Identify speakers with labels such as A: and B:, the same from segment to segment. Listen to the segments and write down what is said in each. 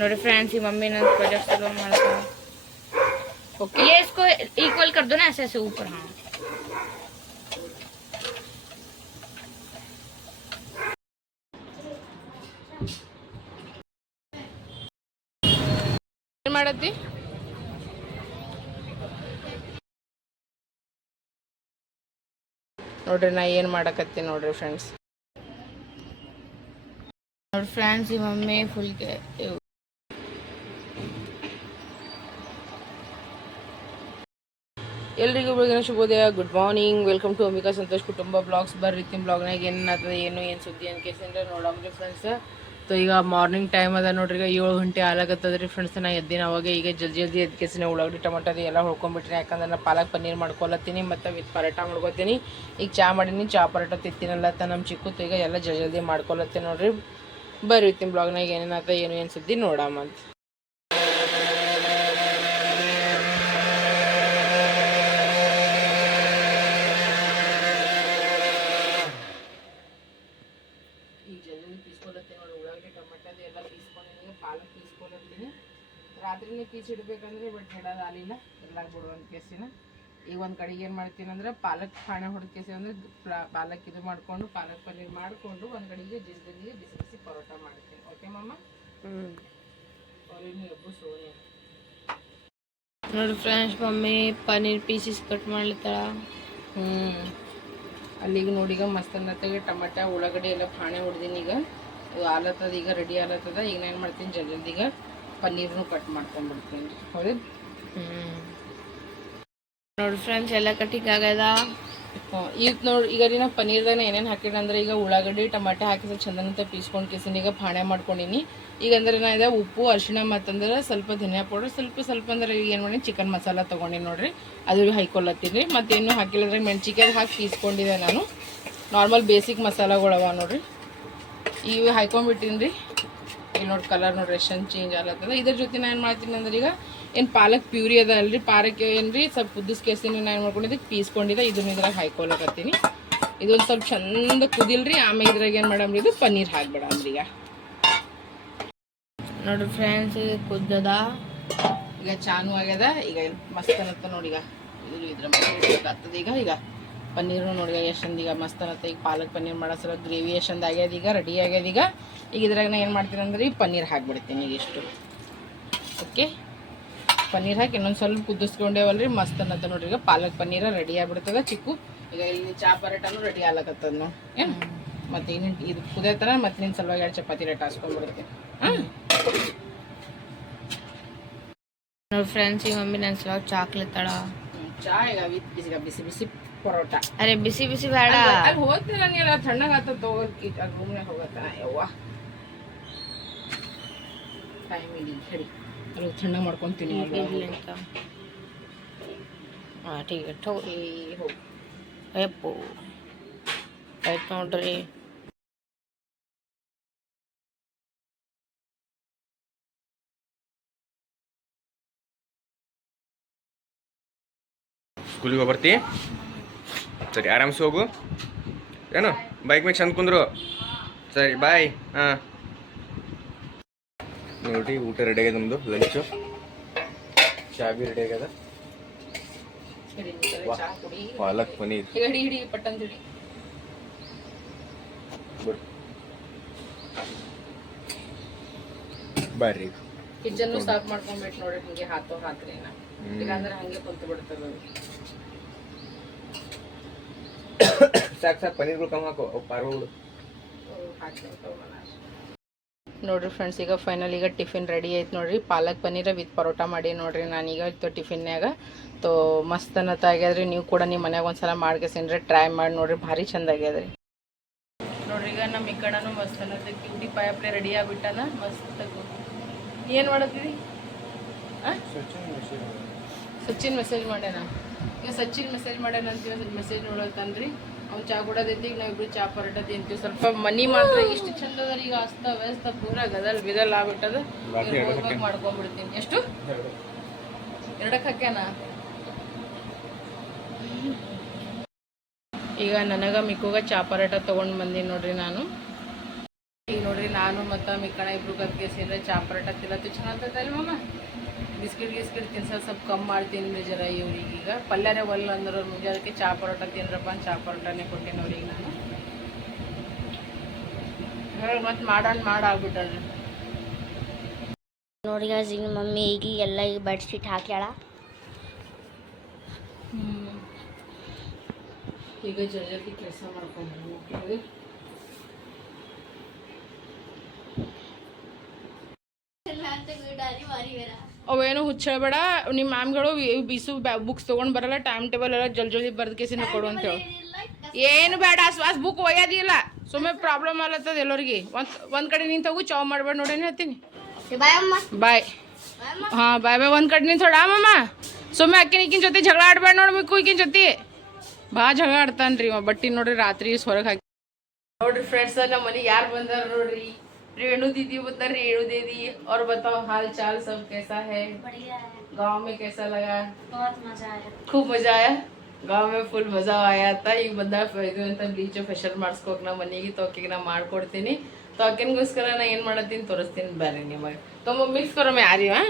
A: ನೋಡಿ फ्रेंड्स ये मम्मी ने प्रोजेक्ट चलो हमारा ओके ये इसको इक्वल कर दो ना ऐसे ऐसे ऊपर हाँ ಏನ್ ಮಾಡತ್ತಿ ನೋಡ್ರಿ ನಾ ಏನು ಮಾಡಕತ್ತಿ ನೋಡ್ರಿ ಫ್ರೆಂಡ್ಸ್ ನೋಡಿ ಫ್ರೆಂಡ್ಸ್ ಈ ಮಮ್ಮಿ ಫುಲ್ ಎಲ್ರಿಗೂ ಬೆಳಗಿನ ಶುಭೋದಯ. Good morning welcome to Ambika Santosh ಕುಟುಂಬ ಬ್ಲಾಗ್ಸ್ ಬರ್ರಿ ತಿನ್ ಬ್ಲಾಗ್ನಾಗ ಏನಾಗ್ತದೆ ಏನು ಏನು ಸುದ್ದಿ ಅಂತ ಕೇಸಿಂದ್ರೆ ನೋಡಮ್ರಿ ಫ್ರೆಂಡ್ಸ್ ಸೊ ಈಗ ಮಾರ್ನಿಂಗ್ ಟೈಮ್ ಅದ ನೋಡ್ರಿ, ಈಗ ಏಳು ಗಂಟೆ ಆಲಾಗತ್ತದ ರೀ ಫ್ರೆಂಡ್ಸ್ ನಾ ಎದ್ದಿನ ಅವಾಗ ಈಗ ಜಲ್ದಿ ಜಲ್ದಿ ಎದ್ದು ಕೇಸಿನ ಉಳ್ಳಾಗಡ್ಡಿ ಅದು ಎಲ್ಲ ಹೊಳ್ಕೊಂಡ್ಬಿಟ್ರಿ ಯಾಕಂದ್ರೆ ನಾ ಪಾಲಕ್ ಪನ್ನೀರ್ ಮಾಡ್ಕೊಳತ್ತೀನಿ ಮತ್ತು ವಿತ್ ಪರೋಟ ಮಾಡ್ಕೊತೀನಿ. ಈಗ ಚಾ ಮಾಡೀನಿ, ಚಾ ಪರೋಟ ತಿತ್ತೀನಲ್ಲ ತ ನಮ್ಮ ಚಿಕ್ಕತ್ತು ಈಗ ಎಲ್ಲ ಜಲ್ದಿ ಜಲ್ದಿ ಮಾಡ್ಕೊಳತ್ತೀನಿ ನೋಡ್ರಿ. ಬರ್ರಿ ತಿನ್ ಬ್ಲಾಗ್ನಾಗ ಏನೇನಾಗ್ತದೆ ಏನು ಏನು ಸುದ್ದಿ ನೋಡಮ್ಮ ಅಂತ ಈಗ ಜಲ್ದಿ ಪೀಸ್ಕೊಳತ್ತೀನಿ ನೋಡಿ ಉಳ್ಳಾಗಡ್ಡಿ ಟೊಮೆಟೊದು ಎಲ್ಲ ಪೀಸ್ಕೊಂಡಿನಿ ಪಾಲಕ್ ಪೀಸ್ಕೊಳತ್ತೀನಿ ರಾತ್ರಿನೇ ಪೀಸ್ ಇಡಬೇಕಂದ್ರೆ ಬಟ್ ಹೇಳಲ್ಲ ಆಲಿಲ್ಲ ಎಲ್ಲ ಬಿಡು ಒಂದು ಕೇಸಿನ. ಈಗ ಒಂದು ಕಡೆಗೆ ಏನು ಮಾಡ್ತೀನಿ ಅಂದ್ರೆ ಪಾಲಕ್ ಪಾಣೆ ಹೊಡ್ಕೇಸಿ ಅಂದರೆ ಪಾಲಕ್ ಇದು ಮಾಡಿಕೊಂಡು ಪಾಲಕ್ ಪನ್ನೀರ್ ಮಾಡಿಕೊಂಡು ಒಂದು ಕಡೆಗೆ ಜಲ್ದಿಗೆ ಬಿಸಿ ಬಿಸಿ ಪರೋಟ ಮಾಡ್ತೀನಿ. ಓಕೆ ಮಮ್ಮ
B: ನೋಡಿ friends mummy paneer pieces cut ಮಾಡ್ಲತ್ತಾಳ.
A: ಹ್ಞೂ ಅಲ್ಲಿಗೆ ನೋಡಿ ಈಗ ಮಸ್ತ್ ಅನ್ನತ್ತಾಗ ಟಮಟ ಉಳ್ಳಾಗಡ್ಡೆ ಎಲ್ಲ ಪಾಣೆ ಹೊಡ್ದೀನಿ ಈಗ. ಇದು ಆಲತ್ತದ ಈಗ ರೆಡಿ ಆಲತ್ತದ. ಈಗ ನಾನು ಏನು ಮಾಡ್ತೀನಿ ಜಲ್ದಿ ಜಲ್ದಿ ಈಗ ಪನ್ನೀರ್ನು ಕಟ್ ಮಾಡ್ಕೊಂಡ್ಬಿಡ್ತೀನಿ. ಹೌದು.
B: ನೋಡಿ ಫ್ರೆಂಡ್ಸ್ ಎಲ್ಲ ಕಟ್ಟಿಂಗ್ ಆಗ್ಯದ
A: ಈಗ ನೋಡಿ ಈಗ ರೀ ನಾವು ಪನ್ನೀರ್ದಾಗ ಏನೇನು ಹಾಕಿಡ ಅಂದ್ರೆ ಈಗ ಉಳ್ಳಾಗಡ್ಡಿ ಟಮಾಟೆ ಹಾಕಿ ಸ್ವಲ್ಪ ಚಂದನಂತ ಪೀಸ್ಕೊಂಡು ಕಿಸಿನ ಈಗ ಪಾಣೆ ಮಾಡ್ಕೊಂಡಿನಿ. ಈಗ ಅಂದ್ರೆ ನಾ ಇದೆ ಉಪ್ಪು ಅರಿಶಿಣ ಮತ್ತಂದ್ರೆ ಸ್ವಲ್ಪ ಧನಿಯಾ ಪೌಡರ್ ಸ್ವಲ್ಪ ಸ್ವಲ್ಪ ಅಂದ್ರೆ ಈಗ ಏನು ಮಾಡಿ ಚಿಕನ್ ಮಸಾಲ ತೊಗೊಂಡಿನಿ ನೋಡ್ರಿ. ಅದು ಹೈಕೊಳ್ಳತ್ತೀನಿ ಮತ್ತೇನು ಹಾಕಿಲ್ಲದ್ರೆ ಮೆಣಸಿಕಾಯಿ ಹಾಕಿ ಪೀಸ್ಕೊಂಡಿದ್ದೆ ನಾನು. ನಾರ್ಮಲ್ ಬೇಸಿಕ್ ಮಸಾಲಗಳವ ನೋಡ್ರಿ. ಇವು ಹಾಕೊಂಡ್ಬಿಟ್ಟಿನಿ ರೀ ಇಲ್ಲಿ ನೋಡಿ ಕಲರ್ ನೋಡ್ರಿ ಎಷ್ಟು ಚೇಂಜ್ ಆಗ್ಲತ್ತದ ಇದ್ರ ಜೊತೆ ನಾನು ಏನು ಮಾಡ್ತೀನಿ ಅಂದ್ರೆ ಈಗ ಏನು ಪಾಲಕ್ ಪ್ಯೂರಿ ಅದ ಅಲ್ರಿ? ಪಾಲಕ್ ಏನ್ರಿ? ಸ್ವಲ್ಪ ಕುದಿಸ್ಕೇಸಿನಿ ನಾನು ಏನು ಮಾಡ್ಕೊಂಡಿದ್ದೆ? ಪೀಸ್ಕೊಂಡಿದ್ದೆ. ಇದನ್ನ ಇದ್ರಾಗ ಹಾಕೊಳಕತ್ತೀನಿ ಇದೊಂದು ಸ್ವಲ್ಪ ಚಂದ ಕುದಿಲ್ರಿ. ಆಮೇಲೆ ಇದ್ರಾಗ ಏನು ಮಾಡಮ್ರಿ? ಇದು ಪನ್ನೀರ್ ಹಾಕ್ಬೇಡ ಅಂದ್ರೆ ಈಗ
B: ನೋಡ್ರಿ ಫ್ರೆಂಡ್ಸ್ ಕುದ್ದದ.
A: ಈಗ ಚಾನು ಆಗ್ಯದ. ಈಗ ಮಸ್ತ್ ಅನ್ನತ್ತ ನೋಡಿ ಈಗ. ಇದು ಇದ್ರ ಈಗ. ಈಗ ಪನ್ನೀರು ನೋಡಿ ಎಷ್ಟೊಂದು ಈಗ ಮಸ್ತ್ ಅನ್ನತ್ತೆ. ಈಗ ಪಾಲಕ್ ಪನ್ನೀರ್ ಮಾಡೋ ಸಲ ಗ್ರೇವಿ ಎಷ್ಟೊಂದು ಆಗ್ಯದ ಈಗ ರೆಡಿ ಆಗ್ಯದ ಈಗ. ಈಗ ಇದ್ರಾಗ ನಾ ಏನು ಮಾಡ್ತೀನಿ ಅಂದ್ರೆ ಈ ಪನ್ನೀರ್ ಹಾಕ್ಬಿಡ್ತೀನಿ ಈಗ ಇಷ್ಟು. ಓಕೆ? ಪನ್ನೀರ್ ಹಾಕಿ ಇನ್ನೊಂದು ಸ್ವಲ್ಪ ಕುದಿಸ್ಕೊಂಡೇವಲ್ರಿ ಮಸ್ತ್ ಅನ್ನತ್ತ ನೋಡ್ರಿ. ಈಗ ಪಾಲಕ್ ಪನ್ನೀರ ರೆಡಿ ಆಗ್ಬಿಡ್ತದ ಚಿಕ್ಕು. ಈಗ ಇಲ್ಲಿ ಚಾ ಪರೋಟನೂ ರೆಡಿ ಆಗ್ಲಕತ್ತದ ನಾವು ಏನು? ಮತ್ತೆ ಇನ್ನು ಇದು ಕುದಿಯತನ ಮತ್ತೆ ನಿನ್ನ ಸಲುವಾಗಿ ಎರಡು ಚಪಾತಿ ರೇಟ್ ಹಾಸ್ಕೊಂಡ್ಬಿಡ್ತೀನಿ ಹಾಂ
B: ನೋಡಿ ಫ್ರೆಂಡ್ಸ್ ಈಗ ಮಮ್ಮಿ ನನ್ನ ಚಾಕ್ಲೇಟ್ ಚಾಕ್ಲೇತಾಳ
A: ಚಾ ಈಗ ಬಿಸಿ ಬಿಸಿ ಪರೋಟ.
B: ಅರೆ ಬಿಸಿ ಬಿಸಿ ಬೇಡ.
A: ಅಲ್ಲಿ ಹೋಗ್ತೀನಿ ನನಗೆಲ್ಲ ತಣ್ಣಗ ಆತ ತಗೋಕಿ ರೂಮ್ನಾಗ ಹೋಗತ್ತ? ಯವ್ವ. ಟೈಮ್ ಇಲ್ಲಿ ಹೇಳಿ ಅಲ್ಲಿ ತಣ್ಣಗೆ ಮಾಡ್ಕೊಂತೀನಿ
B: ಇರ್ಲಿ ಅಂತ ಹಾಂ ಟೀಕ್ है ठो
A: ಹೋಗಿ
B: ಅಯ್ಯಪ್ಪೋ. ಆಯ್ತು ನೋಡ್ರಿ.
C: ಸ್ಕೂಲಿಗೆ ಹೋಗಿ ಬರ್ತಿ? ಸರಿ ಆರಾಮ್ಸಿ ಹೋಗು. ಏನು ಬೈಕ್ ಮೇಲೆ ಚಂದ ಕುಂದ್ರು. ಸರಿ ಬಾಯ್ ಹಾಂ. ನೋಡಿ ಊಟ ರೆಡಿ ಆಗ್ಯದ ನಮ್ಮದು ಲಂಚು ಚಾ ಬಿ ರೆಡಿ ಆಗ್ಯದ ಪಾಲಕ್ ಪನೀರ್ ಬರ್ರಿ. ಕಿಚನ್
A: ಕಿಚನ್ನು ಸಾಫ್ ಮಾಡ್ಕೊಂಡ್ಬಿಟ್ಟು ನೋಡಿ ಹಿಂಗೆ ಹಾತೋ ಹಾಕ್ರಿ. ಇಲ್ಲಾಂದ್ರೆ ಹಂಗೆ ಕುಂತು ಬಿಡ್ತದ.
C: ಸಾಕು ಸಾಕು ಪನೀರ್ಗಳು ಕಮ್ಮಿ ಹಾಕು. ಅವು ಪಾರ್ಗಳು
A: ನೋಡ್ರಿ ಫ್ರೆಂಡ್ಸ್ ಈಗ ಫೈನಲ್ ಈಗ ಟಿಫಿನ್ ರೆಡಿ ಆಯ್ತು ನೋಡ್ರಿ. ಪಾಲಕ್ ಪನ್ನೀರ ವಿತ್ ಪರೋಟ ಮಾಡಿ ನೋಡ್ರಿ. ನಾನೀಗ ಇತ್ತು ಟಿಫಿನ್ಯಾಗ ತೋ ಮಸ್ತ್ ಅನ್ನತ್ತ ಆಗ್ಯಾದ್ರಿ. ನೀವು ಕೂಡ ನಿಮ್ಮ ಮನ್ಯಾಗ ಒಂದ್ಸಲ ಮಾಡ್ಕೇಸಿನ್ರಿ. ಟ್ರೈ ಮಾಡಿ ನೋಡ್ರಿ. ಭಾರಿ ಚಂದ ಆಗ್ಯದ್ರಿ. ನೋಡ್ರಿ ಈಗ ನಮ್ಮ ಈ ಕಡೆನೂ ಮಸ್ತ್ ಅನ್ನತ್ತೆ ಕ್ಯೂಟಿ ಪಾಯಪ್ಲೆ ರೆಡಿ ಆಗ್ಬಿಟ್ಟನ. ಮಸ್ತ್ ಏನು ಮಾಡತ್ತೀರಿ? ಸಚಿನ್ ಮೆಸೇಜ್ ಮಾಡ್ಯಾನ. ಈಗ ಸಚಿನ್ ಮೆಸೇಜ್ ಮಾಡ್ಯಾನ ಅಂತೀವಿ ಮೆಸೇಜ್ ನೋಡತ್ತನ್ರಿ ಅವ್ನು ಚಾ ಕೊಡೋದೈತಿ ಈಗ ನಾವಿಬ್ರು ಚಾ ಪರೋಟ ತಿಂತೀವಿ. ಸ್ವಲ್ಪ ಮನಿ ಮಾತ್ರ ಇಷ್ಟು ಚಂದ ಅದ ಈಗ ಅಸ್ತ ವ್ಯಸ್ತ ಪೂರ ಗದಲ್ ಬಿದಲ್ ಆಗ್ಬಿಟ್ಟದ. ಮಾಡ್ಕೊಂಡ್ಬಿಡ್ತೀನಿ ಎಷ್ಟು? ಎರಡಕ್ಕೆ ಹಾಕ್ಯಾನ? ಈಗ ನನಗ ಮಿಕ್ಕುಗ ಚಾ ಪರೋಟ ತೊಗೊಂಡು ಬಂದೀನಿ ನೋಡ್ರಿ ನಾನು. ನೋಡ್ರಿ ನಾನು ಮತ್ತು ಮಿಕ್ಕಣ ಇಬ್ರು ಗದ್ಗೆ ಸೇರಿ ಚಾ ಪರೋಟ ತಿನ್ನತ್ತು ಚೆನ್ನಾಗ್ತೈತಲ್ಲ ಮಮ್ಮ ಬಿಸ್ಕಿಟ್ ಗಿಸ್ಕಿಟ್ ತಿನ್ಸೋ ಸ್ವಲ್ಪ ಕಮ್ಮಿ ಮಾಡ್ತೀನಿ ರೀ ಜರ ಇವ್ರಿಗೆ ಈಗ. ಪಲ್ಯನೇ ಒಲ್ಲ ಅಂದ್ರೆ ಮುಂಜಾನೆ ಅದಕ್ಕೆ ಚಾ ಪರೋಟ ತಿನ್ರಪ್ಪ ಅಂತ ಚಾ ಪರೋಟನೇ ಕೊಟ್ಟೇನಿ ಅವ್ರಿಗೆ ನಾನು. ಹೇಳಿ ಮತ್ತೆ ಮಾಡೋಣ ಮಾಡಾಗ್ಬಿಟ್ಟಲ್ರಿ
B: ನೋಡಿ ಈಗ ಮಮ್ಮಿ ಈಗ ಎಲ್ಲ ಈಗ ಬೆಡ್ಶೀಟ್ ಹಾಕ್ಯಾಳ.
A: ಈಗ ಜೊತೆ ಕೆಲಸ ಮಾಡ್ಕೊಂಡು ಅವೇನು ಹುಚ್ಚಳಬೇಡ ನಿಮ್ಮ ಮ್ಯಾಮ್ಗಳು ಬಿಸು ಬುಕ್ಸ್ ತೊಗೊಂಡು ಬರಲ್ಲ ಟೈಮ್ ಟೇಬಲ್ ಎಲ್ಲ ಜಲ್ದಿ ಜಲ್ದಿ ಬರ್ದು ಕೇಸಿನ ಕೊಡು ಅಂತ ಹೇಳು. ಏನು ಬೇಡ ಸ್ವಾಸ್ ಬುಕ್ ಒಯ್ಯೋದಿಲ್ಲ. ಸುಮ್ಮನೆ ಪ್ರಾಬ್ಲಮ್ ಆಲತ್ತದ ಎಲ್ಲರಿಗೆ. ಒಂದು ಒಂದು ಕಡೆ ನಿಂತು ಹೋಗು ಚಾವ್ ಮಾಡ್ಬೇಡ ನೋಡೇನು ಹೇಳ್ತೀನಿ.
B: ಬಾಯ್ ಅಮ್ಮ.
A: ಬಾಯ್ ಹಾಂ ಬಾಯ್ ಬಾಯ್ ಒಂದು ಕಡೆ ನಿಂತು ಮಮ್ಮ ಸುಮ್ಮನೆ ಅಕ್ಕಿನ ಇಕ್ಕಿನ ಜೊತೆ ಜಗಳ ಆಡ್ಬೇಡ ನೋಡ್ಬೇಕು ಈಕಿನ ಜೊತೆ. ಭಾಳ ಜಗಳ ಆಡ್ತಾನ್ರಿ ಇವ. ಬಟ್ಟಿ ನೋಡ್ರಿ ರಾತ್ರಿ ಹೊರಗೆ ಹಾಕಿ. ನೋಡ್ರಿ ಫ್ರೆಂಡ್ಸ್ ನಮ್ಮ ಮನೆ ಯಾರು ಬಂದಾರ ನೋಡ್ರಿ. रेणु दीदी बता रेणु दीदी और बताओ हाल चाल सब कैसा है गांव में कैसा लगा
B: बहुत मजा आया
A: खूब मजा आया गांव में ಫುಲ್ ಮಜಾ ಆಯಾ ತಾ ಈಗ ಬಂದ ಇದು ಅಂತ ಬ್ಲೀಚ್ ಫೇಶಿಯಲ್ ಮಾಡಿಸ್ಕೋಕ್ ನಾ ಮನೆಗೆ ತೊಕ್ಕಿಗೆ ನಾ ಮಾಡ್ಕೊಡ್ತೀನಿ ತೊಕ್ಕಿನ್ಗೋಸ್ಕರ ನಾ ಏನು ಮಾಡತ್ತೀನಿ ತೋರಿಸ್ತೀನಿ ಬರ್ರಿ ನಿಮಗೆ ತೊಂಬ ಮಿಕ್ಸ್ ಕರೋ ಮೇ ಆರಿ ಹಾ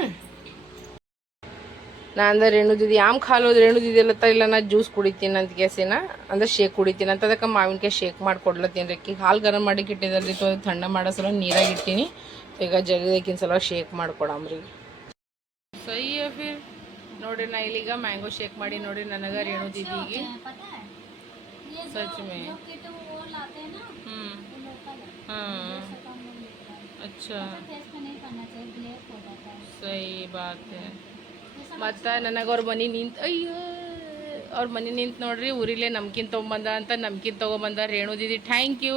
A: ನಾ ಅಂದ್ರೆ ರೇಣು ದೀದಿ ಆಮ್ ಖಾಲೋದು ರೇಣು ದೀದಿ ಎಲ್ಲ ಇಲ್ಲ ನಾ ಜ್ಯೂಸ್ ಕುಡಿತೀನಿ ಅಂತ ಕೇಸಿನ ಅಂದ್ರೆ ಶೇಕ್ ಕುಡಿತೀನಿ ಅಂತ ಅದಕ್ಕೆ ಮಾವಿನಕಾಯಿ ಶೇಕ್ ಮಾಡ್ಕೊಡ್ಲತ್ತೀನಿ ರೀ ಹಾಲು ಗರಂ ಮಾಡಿ ಇಟ್ಟಿದ್ರಿ ತೋ ಥಂಡ ಮಾಡೋ ಸಲ ನೀರಾಗಿ ಇಟ್ಟಿನಿ ಈಗ ಜಲ್ದಿಕಿನ ಸಲ ಶೇಕ್ ಮಾಡ್ಕೊಡಮ್ರಿ ಸಹಿ ಫಿರ್ ನೋಡ್ರಿ ನಾ ಇಲ್ಲಿಗ ಮ್ಯಾಂಗೋ ಶೇಕ್ ಮಾಡಿ ನೋಡ್ರಿ ನನಗೆ ರೇಣು ದೀದಿಗೆ ಸಚ್ ಮೇ ಹ್ಮ್ हाँ अच्छा सही बात है ಮತ್ತು ನನಗೆ ಅವ್ರ ಮನೆ ನಿಂತು ಅಯ್ಯೋ ಅವ್ರ ಮನೆ ನಿಂತು ನೋಡ್ರಿ ಊರಿಲೆ ನಮ್ಕಿನ್ ತೊಗೊಂಬಂದ ಅಂತ ನಮ್ಕಿನ್ ತೊಗೊಂಬಂದ ರೇಣು दीदी थैंक यू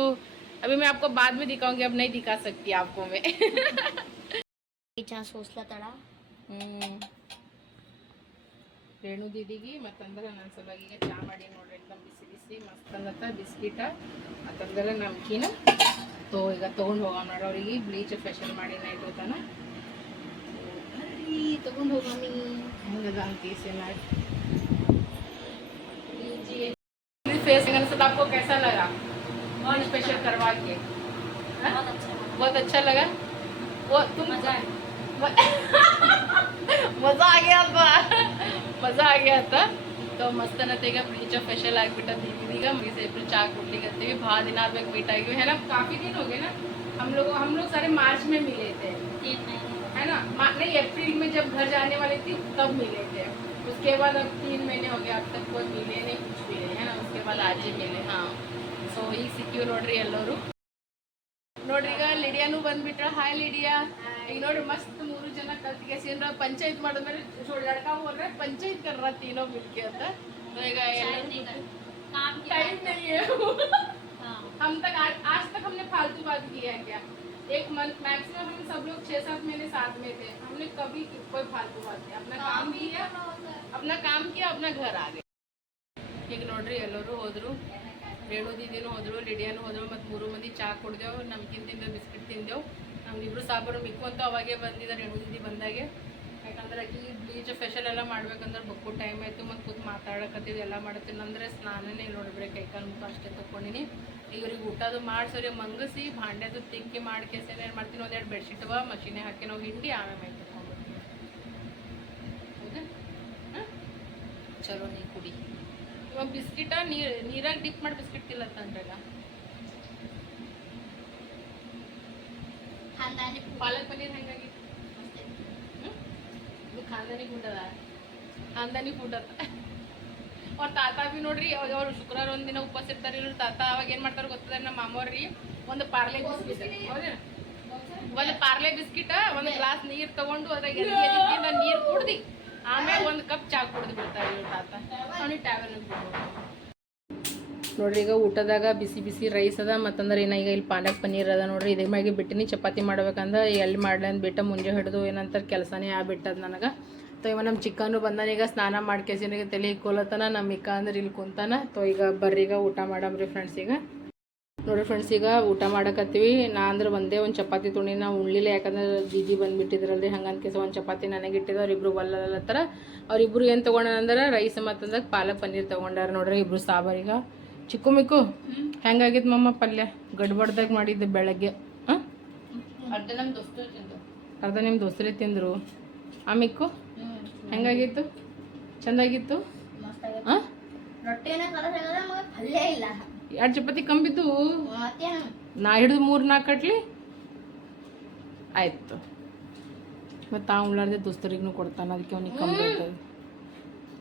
A: अभी मैं आपको बाद में दिखाऊंगी अब नहीं दिखा सकती आपको मैं
B: ಚಾ ಸೋಸ್ಲತ್ತಾಳ
A: ಹ್ಮ್. ರೇಣು ದೀದಿಗೆ ಮತ್ತಂದ್ರೆ ನನ್ನ ಸಲುವಾಗಿ ಈಗ ಚಾ ಮಾಡಿ ನೋಡ್ರಿ एकदम ಬಿಸಿ ಬಿಸಿ ಮಸ್ತ್ ಅಂದತ್ತ ಬಿಸ್ಕಿಟ ಮತ್ತಂದ್ರೆ ನಮ್ಕಿನ ತೋ ಈಗ ತೊಗೊಂಡು ಹೋಗೋಣ ನೋಡ್ರಿ ಅವ್ರಿಗೆ ಬ್ಲೀಚ್ ಫೇಶಿಯಲ್ ಮಾಡಿ ನೈಟ್ ಹೋತಾನ ಬರ್ರಿ ತೊಗೊಂಡು ಹೋಗಮ್ಮಿ ಹೆಂಗದ ಅಂತ ಈಸೆ ಮಾಡಿ फेस अनसद आपको कैसा लगा और स्पेशल करवा के हाँ? बहुत अच्छा लगा वो तुम मजा ಮಜಾ ಆಗ್ಯಾದ ಮಜಾ ಆಗ್ಯಾತ ಸೊ ಮಸ್ತ್ ಅನ್ನತ್ತೀಗ ಬ್ಲೀಚ್ ಫೇಶಿಯಲ್ ಆಗಿಬಿಟ್ಟದ ಈಗ ಮುಗಿಸಿ ಇಬ್ರು ಚಾ ಕೊಡ್ಲಿಕತ್ತೀವಿ ಭಾಳ ದಿನ ಆದ್ಮೇಲೆ ಮೀಟ್ ಆಗಿವಿ है ना काफी दिन हो गए ना हम लोग हम लोग सारे मार्च में मिले थे है ना मा- नहीं अप्रैल में जब घर जाने वाली थी तब मिले थे उसके बाद अब तीन महीने हो गए अब तक कोई मिले नहीं कुछ भी नहीं है ना उसके बाद आज ही मिले हाँ ಸೊ ಈಗ ಸಿಕ್ಕಿವಿ ನೋಡ್ರಿ ಎಲ್ಲರೂ ನೋಡ್ರಿ ಈಗ ಲಿಡಿಯಾನು ಬಂದ್ಬಿಟ್ರ ಹಾಯ್ ಲಿಡಿಯಾ ಈಗ ನೋಡ್ರಿ ಮಸ್ತ್ ಮೂರು ಜನ ಕಲ್ತಿಗೆ ಸೇನ್ರ ಪಂಚಾಯತ್ ಮಾಡಿದ್ಮೇಲೆ छोड़ लड़का बोल रहा है पंचायत कर रहा तीनों मिलके ಅಂತ तो ಈಗ टाइम नहीं है हम तक आज, आज तक हमने फालतू बात किया है क्या एक मंथ मैक्सिमम हम सब लोग छह सात महीने साथ में थे हमने कभी कोई फालतू बात नहीं अपना काम किया अपना काम किया अपना घर आ गए ಈಗ ನೋಡ್ರಿ ಎಲ್ಲರೂ ಹೋದ್ರು ರೇಣು ದೀದಿನೂ ಹೋದ್ರು ಲಿಡಿಯಾನು ಹೋದ್ರು ಮತ್ತು ಮೂರು ಮಂದಿ ಚಾ ಕುಡ್ದೇವು ನಮ್ಗಿನ್ ತಿಂದೆವು ಬಿಸ್ಕಿಟ್ ತಿಂದೆವು ನಮ್ಗಿಬ್ರು ಸಾಬರು ಮಿಕ್ಕು ಅಂತ ಅವಾಗೇ ಬಂದಿದ್ದ ರೇಣು ದೀದಿ ಬಂದಾಗೆ ಆಕಿ ಬ್ಲೀಚ್ ಫೇಶಿಯಲ್ ಎಲ್ಲ ಮಾಡ್ಬೇಕಂದ್ರೆ ಬಕ್ಕು ಟೈಮ್ ಆಯಿತು ಮತ್ತು ಕೂತ್ ಮಾತಾಡಕತ್ತಿದ್ದು ಎಲ್ಲ ಮಾಡ್ತೀನಿ ಅಂದ್ರೆ ಸ್ನಾನನೇ ನೋಡ್ಬೇಕು ಕೈಕಾಲು ಮುಖ ಅಷ್ಟೇ ತಗೊಂಡಿನಿ ಇವ್ರಿಗೆ ಊಟದು ಮಾಡ್ಸೋರಿ ಮಂಗಸಿ ಭಾಂಡೆದು ತಿಕ್ಕಿ ಮಾಡಿ ಕೆಸೇನೆ ಏನು ಮಾಡ್ತೀನಿ ಒಂದೆರಡು ಅವ ಮಷೀನೆ ಹಾಕಿ ನಾವು ಹಿಂಡಿ ಆಮೇಲೆ ಮೈ ತಗೊಂಡ್ಬಿಡ್ತೀವಿ ಹೌದಾ? ಹಾಂ? ಚಲೋ ನೀ ಕುಡಿ. ಇವಾಗ ಬಿಸ್ಕಿಟ ನೀರ್ ನೀರಾಗಿ ಡಿಪ್ ಮಾಡಿ ಬಿಸ್ಕಿಟ್ ತಿಲ್ಲತ್ತಂದ್ರಲ್ಲ ಪಾಲಕ್ ಪನ್ನೀರ್ ಹೆಂಗಾಗಿತ್ತು? ಅದ ಖಾನ್ದಾನಿ ಫುಡ್ ಅದ ಅವ್ರ ತಾತ ಬಿ ನೋಡ್ರಿ, ಅವ್ರು ಶುಕ್ರವಾರ ಒಂದಿನ ಉಪವಾಸ ಇರ್ತಾರೆ ಇವ್ರ ತಾತ ಅವಾಗ ಏನು ಮಾಡ್ತಾರೆ ಗೊತ್ತದ ನಮ್ಮ ಮಾಮವ್ರಿ ಒಂದು ಪಾರ್ಲೆ ಬಿಸ್ಕಿಟ್. ಒಂದು ಪಾರ್ಲೆ ಬಿಸ್ಕಿಟ್, ಒಂದು ಗ್ಲಾಸ್ ನೀರು ತಗೊಂಡು ಅದ್ರಾಗ ನೀರ್ ಕುಡ್ದಿ, ಆಮೇಲೆ ಒಂದು ಕಪ್ ಚಾ ಕುಡ್ದು ಬಿಡ್ತಾರೆ ಇವ್ರ ತಾತ. ಅವ್ನಿಗೆ ಟ್ಯಾವೆಲ್ ನೋಡ್ರಿ, ಈಗ ಊಟದಾಗ ಬಿಸಿ ಬಿಸಿ ರೈಸ್ ಅದ, ಮತ್ತಂದ್ರೆ ಏನ ಈಗ ಇಲ್ಲಿ ಪಾಲಕ್ ಪನ್ನೀರ್ ಅದ ನೋಡ್ರಿ, ಇದ್ರ ಮ್ಯಾಗೆ ಬಿಟ್ಟಿನಿ ಚಪಾತಿ ಮಾಡ್ಬೇಕಂದ್ರೆ ಎಲ್ಲಿ ಮಾಡ್ಲಿ ಅಂತ ಬಿಟ್ಟ ಮುಂಜೆ ಹಿಡಿದು ಏನಂತಾರೆ ಕೆಲಸನೇ ಆಗ್ಬಿಟ್ಟದ ನನಗೆ. ತೊ ಇವ ನಮ್ಮ ಚಿಕ್ಕನು ಬಂದಾನ, ಈಗ ಸ್ನಾನ ಮಾಡ್ಕೇಸಿನ ತಲೆ ಕೋಲತನ, ನಮ್ಮ ಇಕ್ಕ ಅಂದ್ರೆ ಇಲ್ಲಿ ಕುಂತಾನ. ತೊ ಈಗ ಬರ್ರಿ, ಈಗ ಊಟ ಮಾಡಮ್ರಿ ಫ್ರೆಂಡ್ಸ್ ಈಗ. ನೋಡ್ರಿ ಫ್ರೆಂಡ್ಸ್ ಈಗ ಊಟ ಮಾಡಕತ್ತೀವಿ. ನಾ ಅಂದ್ರೆ ಒಂದೇ ಒಂದು ಚಪಾತಿ ತುಣಿ ನಾ ಉಣ್ಲಿಲ್ಲ, ಯಾಕಂದ್ರೆ ದೀದಿ ಬಂದ್ಬಿಟ್ಟಿದ್ರಲ್ರಿ ಹಂಗಂತ ಕೇಸ ಒಂದು ಚಪಾತಿ ನನಗೆ ಇಟ್ಟಿದ್ದು ಅವ್ರಿಬ್ರು ಬಲ್ಲಲ್ಲತ್ತರ ಅವ್ರಿಬ್ರು ಏನು ತೊಗೊಂಡಂದ್ರೆ ರೈಸ್ ಮತ್ತಂದಾಗ ಪಾಲಕ್ ಪನ್ನೀರ್ ತೊಗೊಂಡಾರ ನೋಡ್ರಿ, ಇಬ್ರು ಸಾಬಾರೀಗ ಚಿಕ್ಕು ಮಿಕ್ಕು ಹೆಂಗಾಗಿತ್ತು ಮಮ್ಮ ಪಲ್ಯ? ಗಡ್ಬಡ್ದಾಗ ಮಾಡಿದ್ದೆ ಬೆಳಗ್ಗೆ. ಹಾಂ?
B: ಅರ್ಧ ನಮ್ಮ
A: ದೋಸ್ತರೇ ತಿಂದರು. ಆಮಿಕ್ಕು ಹೆಂಗಾಗಿತ್ತು? ಚೆಂದಾಗಿತ್ತು? ಹಾಂ? ಎರಡು ಚಪಾತಿ ಕಂಬಿದ್ದು? ನಾ ಹಿಡಿದು ಮೂರು ನಾಲ್ಕು ಕಟ್ಲಿ? ಆಯ್ತು. ಮತ್ತು ಆ ಉಳ್ಳಾರ್ದೆ ದೋಸ್ತರಿಗೂ ಕೊಡ್ತಾನೆ ಅದಕ್ಕೆ ಅವ್ನಿಗೆ ಕಮ್ಮಿ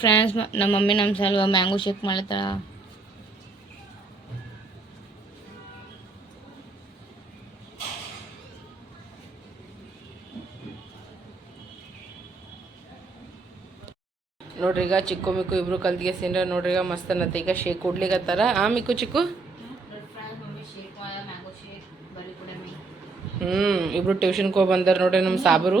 B: ಫ್ರೆಂಡ್ಸ್ ನಮ್ಮ ಮಮ್ಮಿ ನಮ್ಮ ಸಲುವ ಮ್ಯಾಂಗೋ ಶೇಕ್ ಮಾಡ್ತಾಳ
A: ನೋಡ್ರಿ, ಈಗ ಚಿಕ್ಕು ಮಿಕ್ಕು ಇಬ್ರು ಕಲ್ತ್ಗೆ ಸಿಂಡ್ರ ನೋಡ್ರಿ ಈಗ ಮಸ್ತ್ ಅನ್ನತ್ತೆ. ಈಗ ಶೇಕ್ ಕೊಡ್ಲಿಕತ್ತಾರ ಆ ಮಿಕ್ಕು ಚಿಕ್ಕು? ಹ್ಮ್, ಇಬ್ರು ಟ್ಯೂಷನ್ಗೆ ಹೋಗಿ ಬಂದಾರ ನೋಡ್ರಿ ನಮ್ಮ ಸಾಬರು.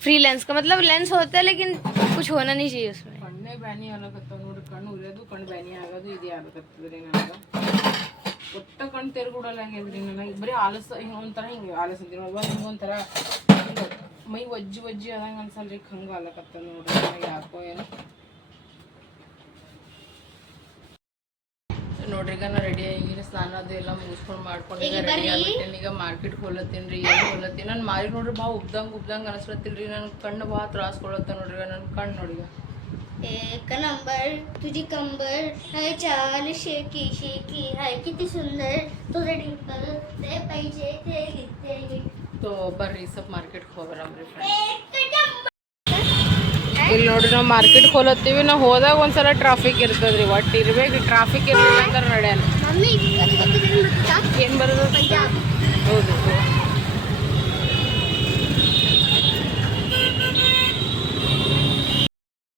B: फ्री लेंस का मतलब लेंस होता है लेकिन कुछ होना नहीं चाहिए उसमें
A: ಕಣ್ಣೇ ಬ್ಯಾನಿ ಆಗ್ಲಕತ್ತಾವ ನೋಡ್ರಿ ಕಣ್ಣು ಉರಿಯೋದು ಕಣ್ಣು ಬ್ಯಾನಿ ಆಗೋದು ಇದೇ ಆಗ್ಲಕತ್ತದ್ರಿ ನನಗೆ ಒಟ್ಟ ಕಣ್ಣು ತೆರ್ಗುಡಲ್ಲ ಆಗ್ಯದ್ರಿ ನನಗೆ ಬರೀ ಆಲಸ ಹಿಂಗೆ ಒಂಥರ ಹಿಂಗೆ ಆಲಸ ಅಂತೀವಿ ನೋಡ್ವಾ ಹಿಂಗೆ ಒಂಥರ ಹಿಂಗೆ ಮೈ ಒಜ್ಜಿ ಒಜ್ಜಿ ಆದಂಗೆ ಅನ್ಸಲ್ರಿ ಹಂಗೆ ಆಗ್ಲಕತ್ತದ ನೋಡ್ರಿ ನನಗೆ ಯಾಕೋ ಏನು ನೋಡ್ರಿ ಈಗ ನಾ ರೆಡಿ ಆಗಿನ ಸ್ನಾನ ಅದು ಎಲ್ಲ ಮುಗಿಸ್ಕೊಂಡು ಮಾಡ್ಕೊಂಡು ಈಗ ರೆಡಿ ಆಗ್ಬಿಟ್ಟೇನಿ ಈಗ ಮಾರ್ಕೆಟ್ ಹೋಲತ್ತೀನಿ ರೀ ಏನು ಹೋಲತ್ತೀನಿ ನಾನು ಮಾರಿ ನೋಡ್ರಿ ಭಾಳ ಉಬ್ದಂಗೆ ಉಬ್ದಂಗೆ ಅನಿಸ್ಲತ್ತಿಲ್ರಿ ನನ್ನ ಕಣ್ಣು ಭಾಳ ತ್ರಾಸ ಕೊಡತ್ತ ನೋಡ್ರಿ ನನ್ನ ಕಣ್ಣು ನೋಡಿ ಈಗ
D: एक नंबर तुझी कंबर है चाल शेकी शेकी है किती सुंदर तुझे डिंपल ते पाहिजे ते घेते
A: ಸೊ ಬರ್ರಿ ಸ್ವಲ್ಪ ಮಾರ್ಕೆಟ್ಗೆ ಹೋಗ್ಬರಮ್ರಿ ಇಲ್ಲಿ ನೋಡ್ರಿ ನಾವು ಮಾರ್ಕೆಟ್ ಹೋಲತ್ತೀವಿ ನಾವು ಹೋದಾಗ ಒಂದ್ಸಲ ಟ್ರಾಫಿಕ್ ಇರ್ತದ್ರಿ. ಒಟ್ಟು ಇರ್ಬೇಕು ಟ್ರಾಫಿಕ್ ಇರಲಿಲ್ಲ ಅಂದ್ರೆ ನಡೆಯಲ್ಲ. ಏನು ಬರೋದು? ಹೌದು.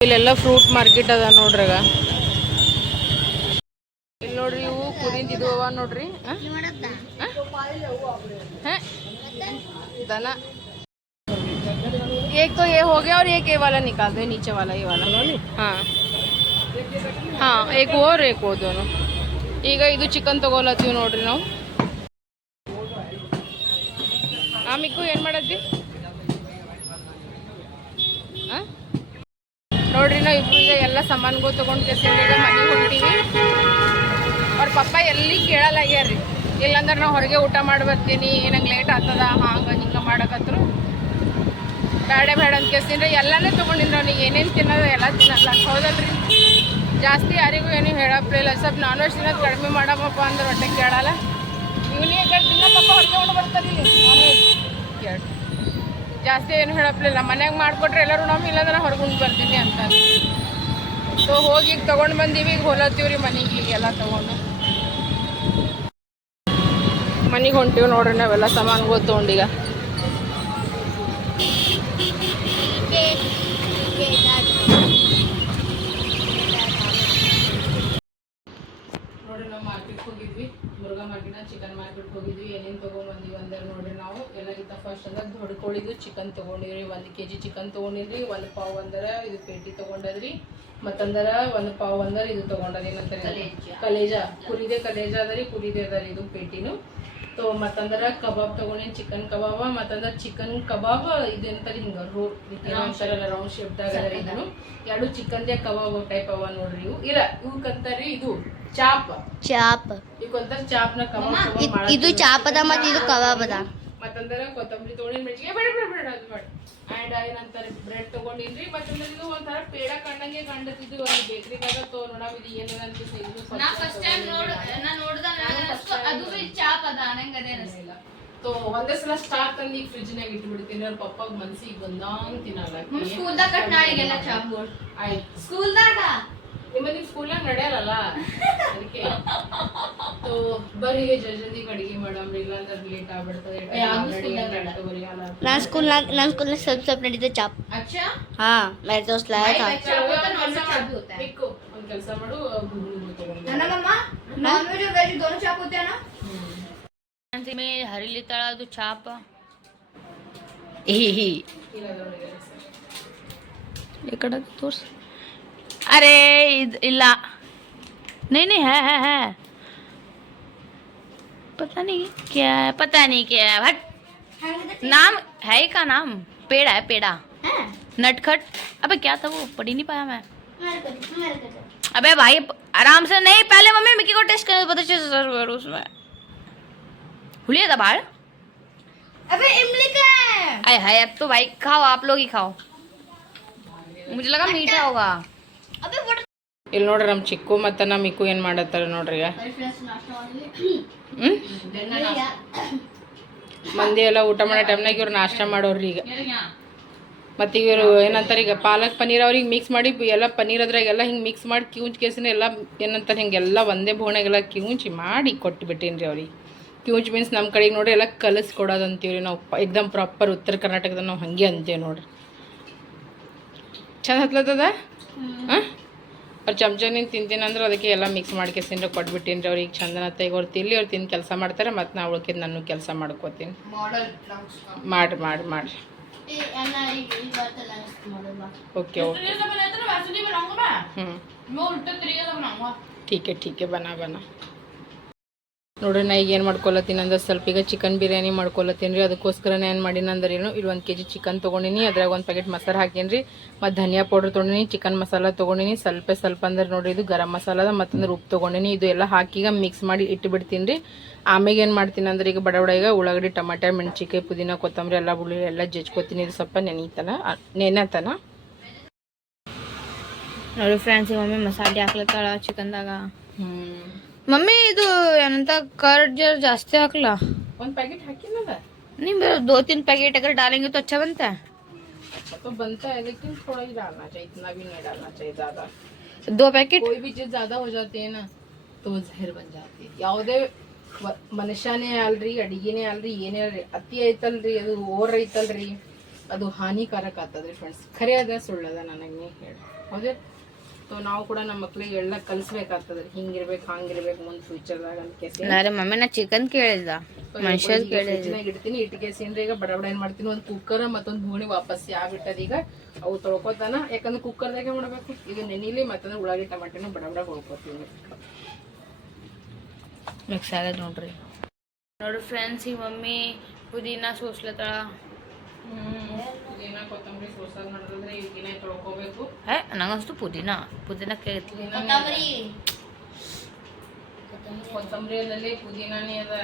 A: ಇಲ್ಲೆಲ್ಲ ಫ್ರೂಟ್ ಮಾರ್ಕೆಟ್ ಅದ ನೋಡ್ರಿ ಈಗ. ಇಲ್ಲಿ ನೋಡ್ರಿ ಇವು ಕುರಿಂದ ಇದು ಅವ ನೋಡ್ರಿ. ದನ.
D: ಮಾಡತ್ತಾ
A: हैं? दाना एक तो ये हो गया और एक ये वाला निकाल दो ये नीचे वाला ये वाला हाँ हाँ एक वो और एक वो दोनों ಈಗ ಇದು ಚಿಕನ್ ತಗೊಳತ್ತೀವಿ ನೋಡ್ರಿ ನಾವು ಆಮಿಕ್ಕು ಏನು ಮಾಡತ್ತಿ ಆ? ನೋಡ್ರಿ ನಾವು ಇಬ್ರು ಈಗ ಎಲ್ಲ ಸಾಮಾನುಗಳು ತೊಗೊಂಡು ಕೆಸಿಂದ ಈಗ ಮನೆಗೆ ಹೊಂಟೀವಿ ಅವ್ರ ಪಪ್ಪ ಎಲ್ಲಿ ಕೇಳಲಾಗ್ಯಾರ್ರಿ ಇಲ್ಲಾಂದ್ರೆ ನಾವು ಹೊರಗೆ ಊಟ ಮಾಡಿ ಬರ್ತೀನಿ ನಂಗೆ ಲೇಟ್ ಆಗ್ತದ ಹಂಗೆ ಹಿಂಗೆ ಮಾಡಕತ್ರು ಬೇಡ ಬೇಡ ಅಂತ ಕೇಳ್ತೀನಿ ಎಲ್ಲನೇ ತೊಗೊಂಡಿನಿ ಅವ್ನಿಗೆ ಏನೇನು ತಿನ್ನೋದು ಎಲ್ಲ ತಿನ್ನಲ್ಲ. ಹೌದಲ್ರಿ? ಜಾಸ್ತಿ ಯಾರಿಗೂ ಏನು ಹೇಳಪ್ಲಿಲ್ಲ. ಸ್ವಲ್ಪ ನಾನ್ ವೆಜ್ ತಿನ್ನೋದು ಕಡಿಮೆ ಮಾಡಮ್ಮಪ್ಪ ಅಂದ್ರೆ ಹೊಟ್ಟೆ ಕೇಳಲ್ಲ. ಇವನಿಗೆ ತಿನ್ನಪ್ಪ ಹೊರಗೆ ಉಂಡು ಬರ್ತಾರೆ ನಾನ್ ಕೇಳಿ. ಜಾಸ್ತಿ ಏನು ಹೇಳಪ್ಲಿಲ್ಲ. ಮನ್ಯಾಗ ಮಾಡಿಕೊಟ್ರೆ ಎಲ್ಲರೂ ನಮ್ಮ ಇಲ್ಲಾಂದ್ರೆ ಹೊರಗೆ ಉಂಡು ಬರ್ತೀನಿ ಅಂತ. ಸೊ, ಹೋಗಿ ಈಗ ತೊಗೊಂಡು ಬಂದೀವಿ. ಈಗ ಹೊಲತ್ತೀವ್ರಿ ಮನೆಗೆ ಈಗ ಎಲ್ಲ ತೊಗೊಂಡು. ಮನೆಗೆ ಹೊಂಟೀವಿ ನೋಡ್ರಿ ನಾವೆಲ್ಲ ಸಾಮಾನುಗಳು ತೊಗೊಂಡೀಗ ನೋಡ್ರಿ ನಾವು ಮಾರ್ಕೆಟ್ ಹೋಗಿದ್ವಿ ಮುರುಘಾ ಮಾರ್ಕೆಟ್ ಚಿಕನ್ ಮಾರ್ಕೆಟ್ ಹೋಗಿದ್ವಿ ತೊಗೊಂಬಂದಿವಿ ಅಂದ್ರೆ ನೋಡ್ರಿ ನಾವು ಎಲ್ಲಕ್ಕಿಂತ ಫಸ್ಟ್ ಅಂದ್ರೆ ದೊಡ್ಡ ಕೋಳಿದು ಚಿಕನ್ ತೊಗೊಂಡಿವ್ರಿ ಒಂದು ಕೆ ಜಿ ಚಿಕನ್ ತೊಗೊಂಡಿದ್ರಿ ಒಂದು ಪಾವ್ ಅಂದ್ರೆ ಇದು ಪೇಟಿ ತೊಗೊಂಡದ್ರಿ ಮತ್ತಂದ್ರೆ ಒಂದು ಪಾವ್ ಅಂದ್ರೆ ಇದು ತೊಗೊಂಡದ ಏನಂತಾರೆ? ಕಲೇಜ. ಕುರಿದೆ ಕಲೇಜ ಅದರಿ ಕುರಿದೆ ಅದರಿ ಇದು ಪೇಟಿನು. ತೊ ಮತ್ತಂದ್ರೆ ಕಬಾಬ್ ತೊಗೊಂಡಿನಿ ಚಿಕನ್ ಕಬಾಬ ಮತ್ತಂದ್ರೆ ಚಿಕನ್ ಕಬಾಬ್ ಇದು ಅಂತಾರೆ ಹಿಂಗೆ ರೋಡ್ ಅಂತಾರಲ್ಲ ರೌಂಡ್ ಶೇಪ್ದಾಗ ಇದನ್ನು ಎರಡು ಚಿಕನ್ದೇ ಕಬಾಬ್ ಟೈಪ್ ಅವ ನೋಡ್ರಿ ಇವು. ಇಲ್ಲ ಇವಕ್ಕಂತಾರೆ ಇದು ಚಾಪ್.
D: ಚಾಪ್.
A: ಇವಕ್ಕಂತಾರ ಚಾಪ್ನ ಕಬಾಬ್
D: ಇದು ಚಾಪದ ಮತ್ತು ಇದು ಕಬಾಬದ?
A: ಮತ್ತಂದ್ರೆ ಕೊತ್ತಂಬರಿ ತೊಗೊಂಡಿನ ಮೆಣಸಿಗೆ ಬೇಡ ಬೇಡ ಬೇಡ ಅದು ಬೇಡ. ಆ್ಯಂಡ್ ಏನಂತಾರೆ ಬ್ರೆಡ್ ತೊಗೊಂಡಿನ್ರಿ. ಮತ್ತಂದ್ರೆ ಇದು ಒಂಥರ ಪೇಡ ಕಂಡಂಗೆ ಕಂಡತಿದ್ದು ಒಂದು ಬೇಕ್ರಿದಾಗ ತೋ ಇದು ಏನದ ಅಂತ ಇದು
B: ನಾ ಫಸ್ಟ್ ಟೈಮ್ ನೋಡ್ ನಾ ನೋಡ್ದ ಅದು ಬಿ ಚಾಪ್ ಅದ ನಂಗೆ ಅದೇ
A: ಸೊ ಒಂದೇ ಸಲ ಸ್ಟಾಕ್ ತಂದು ಈಗ ಫ್ರಿಜ್ನಾಗ ಇಟ್ಬಿಡ್ತೀನಿ. ಅವ್ರ ಪಪ್ಪಾಗ ಮನ್ಸಿಗೆ ಬಂದಂಗ್ ತಿನ್ನಲ್ಲ
B: ಸ್ಕೂಲ್ದಾಗ ಕಟ್ ನಾಳಿಗೆಲ್ಲ ಚಾಪ್ಗಳು
A: ಆಯ್ತು.
B: ಸ್ಕೂಲ್ದಾಗ
A: ನಿಮ್ಮಲ್ಲಿ ಸ್ಕೂಲಾಗ ನಡೆಯಲ್ಲ ಅದಕ್ಕೆ ಸೊ ಬರ್ರಿ ಜಲ್ದಿ ಅಡಿಗೆ ಮಾಡಮ್ರಿ ಇಲ್ಲಾಂದ್ರೆ ಲೇಟ್ ಆಗ್ಬಿಡ್ತದೆ
D: ನಾ ಸ್ಕೂಲ್ ನಾ ಸ್ಕೂಲ್ ಸ್ವಲ್ಪ ಸ್ವಲ್ಪ ನಡೀತದೆ ಚಾಪ್ ಹಾ ಮೇರೆ
A: ದೋಸ್ತ ಒಂದ್ ಕೆಲಸ ಮಾಡು
B: नॉन वेज और वेज दोनों चाप होते हैं ना में हरी लेता तो चाप ही ही ये कड़ा तोर्स अरे इला नहीं नहीं है है है। पता नहीं क्या है पता नहीं क्या है भट। नाम है का नाम? पेड़ है पेड़ा। है? नटखट। अबे क्या था वो? पढ़ी नहीं पाया मैं। तो। अबे भाई आराम से नहीं पहले मम्मी मिकी को टेस्ट करने पता चल सर उसमें। भूलिए था बाहर?
D: अबे इमली का है।
B: अरे है अब तो भाई खाओ आप लोग ही खाओ। मुझे लगा मीठा
D: अच्छा। होगा।
A: ಇಲ್ಲಿ ನೋಡ್ರಿ ನಮ್ಮ ಚಿಕ್ಕು ಮತ್ತು ನಮ್ಮ ಇಕ್ಕು ಏನು ಮಾಡತ್ತಾರ ನೋಡ್ರಿ ಈಗ. ಮಂದಿ ಎಲ್ಲ ಊಟ ಮಾಡೋ ಟೈಮ್ನಾಗ ಇವ್ರು ನಾಷ್ಟ ಮಾಡೋರ್ರಿ ಈಗ. ಮತ್ತು ಇವರು ಏನಂತಾರೆ ಈಗ ಪಾಲಕ್ ಪನ್ನೀರ್ ಅವ್ರಿಗೆ ಮಿಕ್ಸ್ ಮಾಡಿ ಎಲ್ಲ ಪನ್ನೀರ್ ಅದ್ರಾಗೆಲ್ಲ ಹಿಂಗೆ ಮಿಕ್ಸ್ ಮಾಡಿ ಕಿವುಂಚ್ ಕೇಸಿನ ಎಲ್ಲ ಏನಂತಾರೆ ಹಿಂಗೆಲ್ಲ ಒಂದೇ ಬೋಣೆಗೆಲ್ಲ ಕಿವುಂಚಿ ಮಾಡಿ ಕೊಟ್ಟು ಬಿಟ್ಟೇನಿ ರೀ ಅವ್ರಿಗೆ ಕಿವುಂಚ್ ಮೀನ್ಸ್ ನಮ್ಮ ಕಡೆಗೆ ನೋಡ್ರಿ ಎಲ್ಲ ಕಲಸಿ ಕೊಡೋದು ಅಂತೀವಿ ನಾವು ಎಕ್ದಮ್ ಪ್ರಾಪರ್ ಉತ್ತರ ಕರ್ನಾಟಕದ ನಾವು ಹಂಗೆ ಅಂತೀವಿ ನೋಡ್ರಿ. ಚಂದ ಹತ್ಲತ್ತದ? ಅವ್ರು ಚಮಚನಿಂದ ತಿಂತೀನಿ ಅಂದ್ರೆ ಅದಕ್ಕೆ ಎಲ್ಲ ಮಿಕ್ಸ್ ಮಾಡ್ಕೇಸಿಂದ್ರೆ ಕೊಟ್ಬಿಟ್ಟಿನಿ ರೀ ಅವ್ರಿಗೆ ಚಂದನ ಈಗ ಅವ್ರು ತಿನ್ಲಿ ಅವ್ರು ತಿಂದು ಕೆಲಸ ಮಾಡ್ತಾರೆ ಮತ್ತು ನಾ ಉಳ್ಕಿದ್ದು ನಾನು ಕೆಲಸ ಮಾಡ್ಕೋತೀನಿ ಮಾಡಿ ಮಾಡಿ ಮಾಡಿ ओके ओके हम्म ठीक है ठीक है बना बना ನೋಡ್ರಿ ನಾ ಈಗ ಏನು ಮಾಡ್ಕೊಳತ್ತೀನಿ ಅಂದ್ರೆ ಸ್ವಲ್ಪ ಈಗ ಚಿಕನ್ ಬಿರಿಯಾನಿ ಮಾಡ್ಕೊಳತ್ತೀನಿ ರೀ. ಅದಕ್ಕೋಸ್ಕರ ಏನು ಮಾಡೀನಿ ಅಂದ್ರೆ ಏನು ಇಲ್ಲಿ ಒಂದು ಕೆ ಜಿ ಚಿಕನ್ ತೊಗೊಂಡಿನಿ. ಅದ್ರಾಗ ಒಂದು ಪ್ಯಾಕೆಟ್ ಮಸಾಲ ಹಾಕೀನಿ ರೀ. ಮತ್ತು ಧನಿಯಾ ಪೌಡ್ರ್ ತೊಗೊಂಡಿನಿ ಚಿಕನ್ ಮಸಾಲ ತಗೊಂಡಿನಿ. ಸ್ವಲ್ಪ ಸ್ವಲ್ಪ ಅಂದ್ರೆ ನೋಡ್ರಿ ಇದು ಗರಂ ಮಸಾಲದ ಮತ್ತಂದ್ರೆ ಉಪ್ಪು ತೊಗೊಂಡಿನಿ. ಇದು ಎಲ್ಲ ಹಾಕಿ ಈಗ ಮಿಕ್ಸ್ ಮಾಡಿ ಇಟ್ಟು ಬಿಡ್ತೀನಿ ರೀ. ಆಮೇಲೆ ಏನು ಮಾಡ್ತೀನಿ ಅಂದ್ರೆ ಈಗ ಬಡ ಬಡ ಈಗ ಉಳ್ಳಾಗಡ್ಡಿ ಟಮಾಟೆ ಮೆಣಸಿಕಾಯಿ ಪುದೀನ ಕೊತ್ತಂಬರಿ ಎಲ್ಲ ಬುಳ್ಳಿ ಎಲ್ಲ ಜಜ್ಕೊತೀನಿ. ಇದು ಸ್ವಲ್ಪ ನೆನೀತನ ನೆನೆತನ
B: ನೋಡಿ ಫ್ರೆಂಡ್ಸ್ ಮಮ್ಮಿ ಮಸಾಲೆ ಹಾಕ್ಲತ್ತಾಳ ಚಿಕನ್ದಾಗ
A: ಹ್ಞೂ
B: ಮಮ್ಮಿ ಇದು ಏನಂತ कर्ड जर ಜಾಸ್ತಿ ಹಾಕ್ಲಾ
A: ಒಂದು ಪ್ಯಾಕೆಟ್ ಹಾಕಿನದ
B: नहीं मेरा दो तीन पैकेट अगर डालेंगे तो अच्छा बनता है
A: तो बनता है लेकिन थोड़ा ही डालना चाहिए इतना भी नहीं डालना चाहिए ज्यादा
B: दो पैकेट
A: कोई भी चीज ज्यादा हो जाती है ना तो वो ಜಹರ್ ಬನ್ ಜಾತಿ ಯಾವುದೇ ವ- ಮನುಷ್ಯನೇ ಅಲ್ರಿ ಅಡಿಗೆನೇ ಅಲ್ರಿ ಏನೇ ಅಲ್ರಿ ಅತಿ ಐತಲ್ರಿ ಅದು ಓವರ್ ಐತಲ್ರಿ ಅದು ಹಾನಿಕಾರಕ ಆಗ್ತದ್ರಿ ಫ್ರೆಂಡ್ಸ್ ಖರೆ ಅದ ಸುಳ್ಳದ ನನಗೆ ಹೇಳಿ ಹೌದೇ ಸೊ ನಾವು ಕೂಡ ನಮ್ಮ ಮಕ್ಳಿಗೆ ಎಲ್ಲ ಕಲಿಸ್ಬೇಕಾಗ್ತದ್ರಿ ಹಿಂಗಿರ್ಬೇಕು ಹಂಗಿರ್ಬೇಕು ಮುಂದೆ ಫ್ಯೂಚರ್ದಾಗ ಅಂತ
B: ಅರೆ ಮಮ್ಮಿ ನಾ ಚಿಕನ್ ಕೇಳಿದ ಮನುಷ್ಯದ್ ಕೇಳಿದ
A: ಇಡ್ತೀನಿ ಇಡ್ತೀನಿ ಇಟ್ಕೇಸಿಂದ್ರೆ ಈಗ ಬಡ ಬಡ ಏನ್ ಮಾಡ್ತೀನಿ ಒಂದು ಕುಕ್ಕರ್ ಮತ್ತೊಂದು ಭೂಣಿ ವಾಪಸ್ ಆಗ್ಬಿಟ್ಟದ ಈಗ. ಅವು ತೊಳ್ಕೊತಾನ ಯಾಕಂದ್ರೆ ಕುಕ್ಕರ್ದಾಗೆ ಮಾಡ್ಬೇಕು ಈಗ ನೆನಿಲಿ ಮತ್ತಂದ್ರೆ ಉಳ್ಳಾಗಡ್ಡಿ ಟಮಾಟೆನೂ ಬಡ ಬಡ ಹೊಳ್ಕೊತೀನಿ.
B: ಮಿಕ್ಸ್ ಆಗದ ನೋಡ್ರಿ. ನೋಡ್ರಿ ಫ್ರೆಂಡ್ಸ್ ಈ ಮಮ್ಮಿ ಪುದೀನ ಸೋಸ್ಲತ್ತಾಳ.
A: ಕೊತ್ತಂಬರಿ
B: ಹೇ ನಂಗನ್ಸ್ತು ಪುದೀನ. ಪುದೀನ ಕೊತ್ತಂಬರಿ.
A: ಕೊತ್ತಂಬರಿಯಲ್ಲಿ ಪುದೀನಾನೇ ಅದ.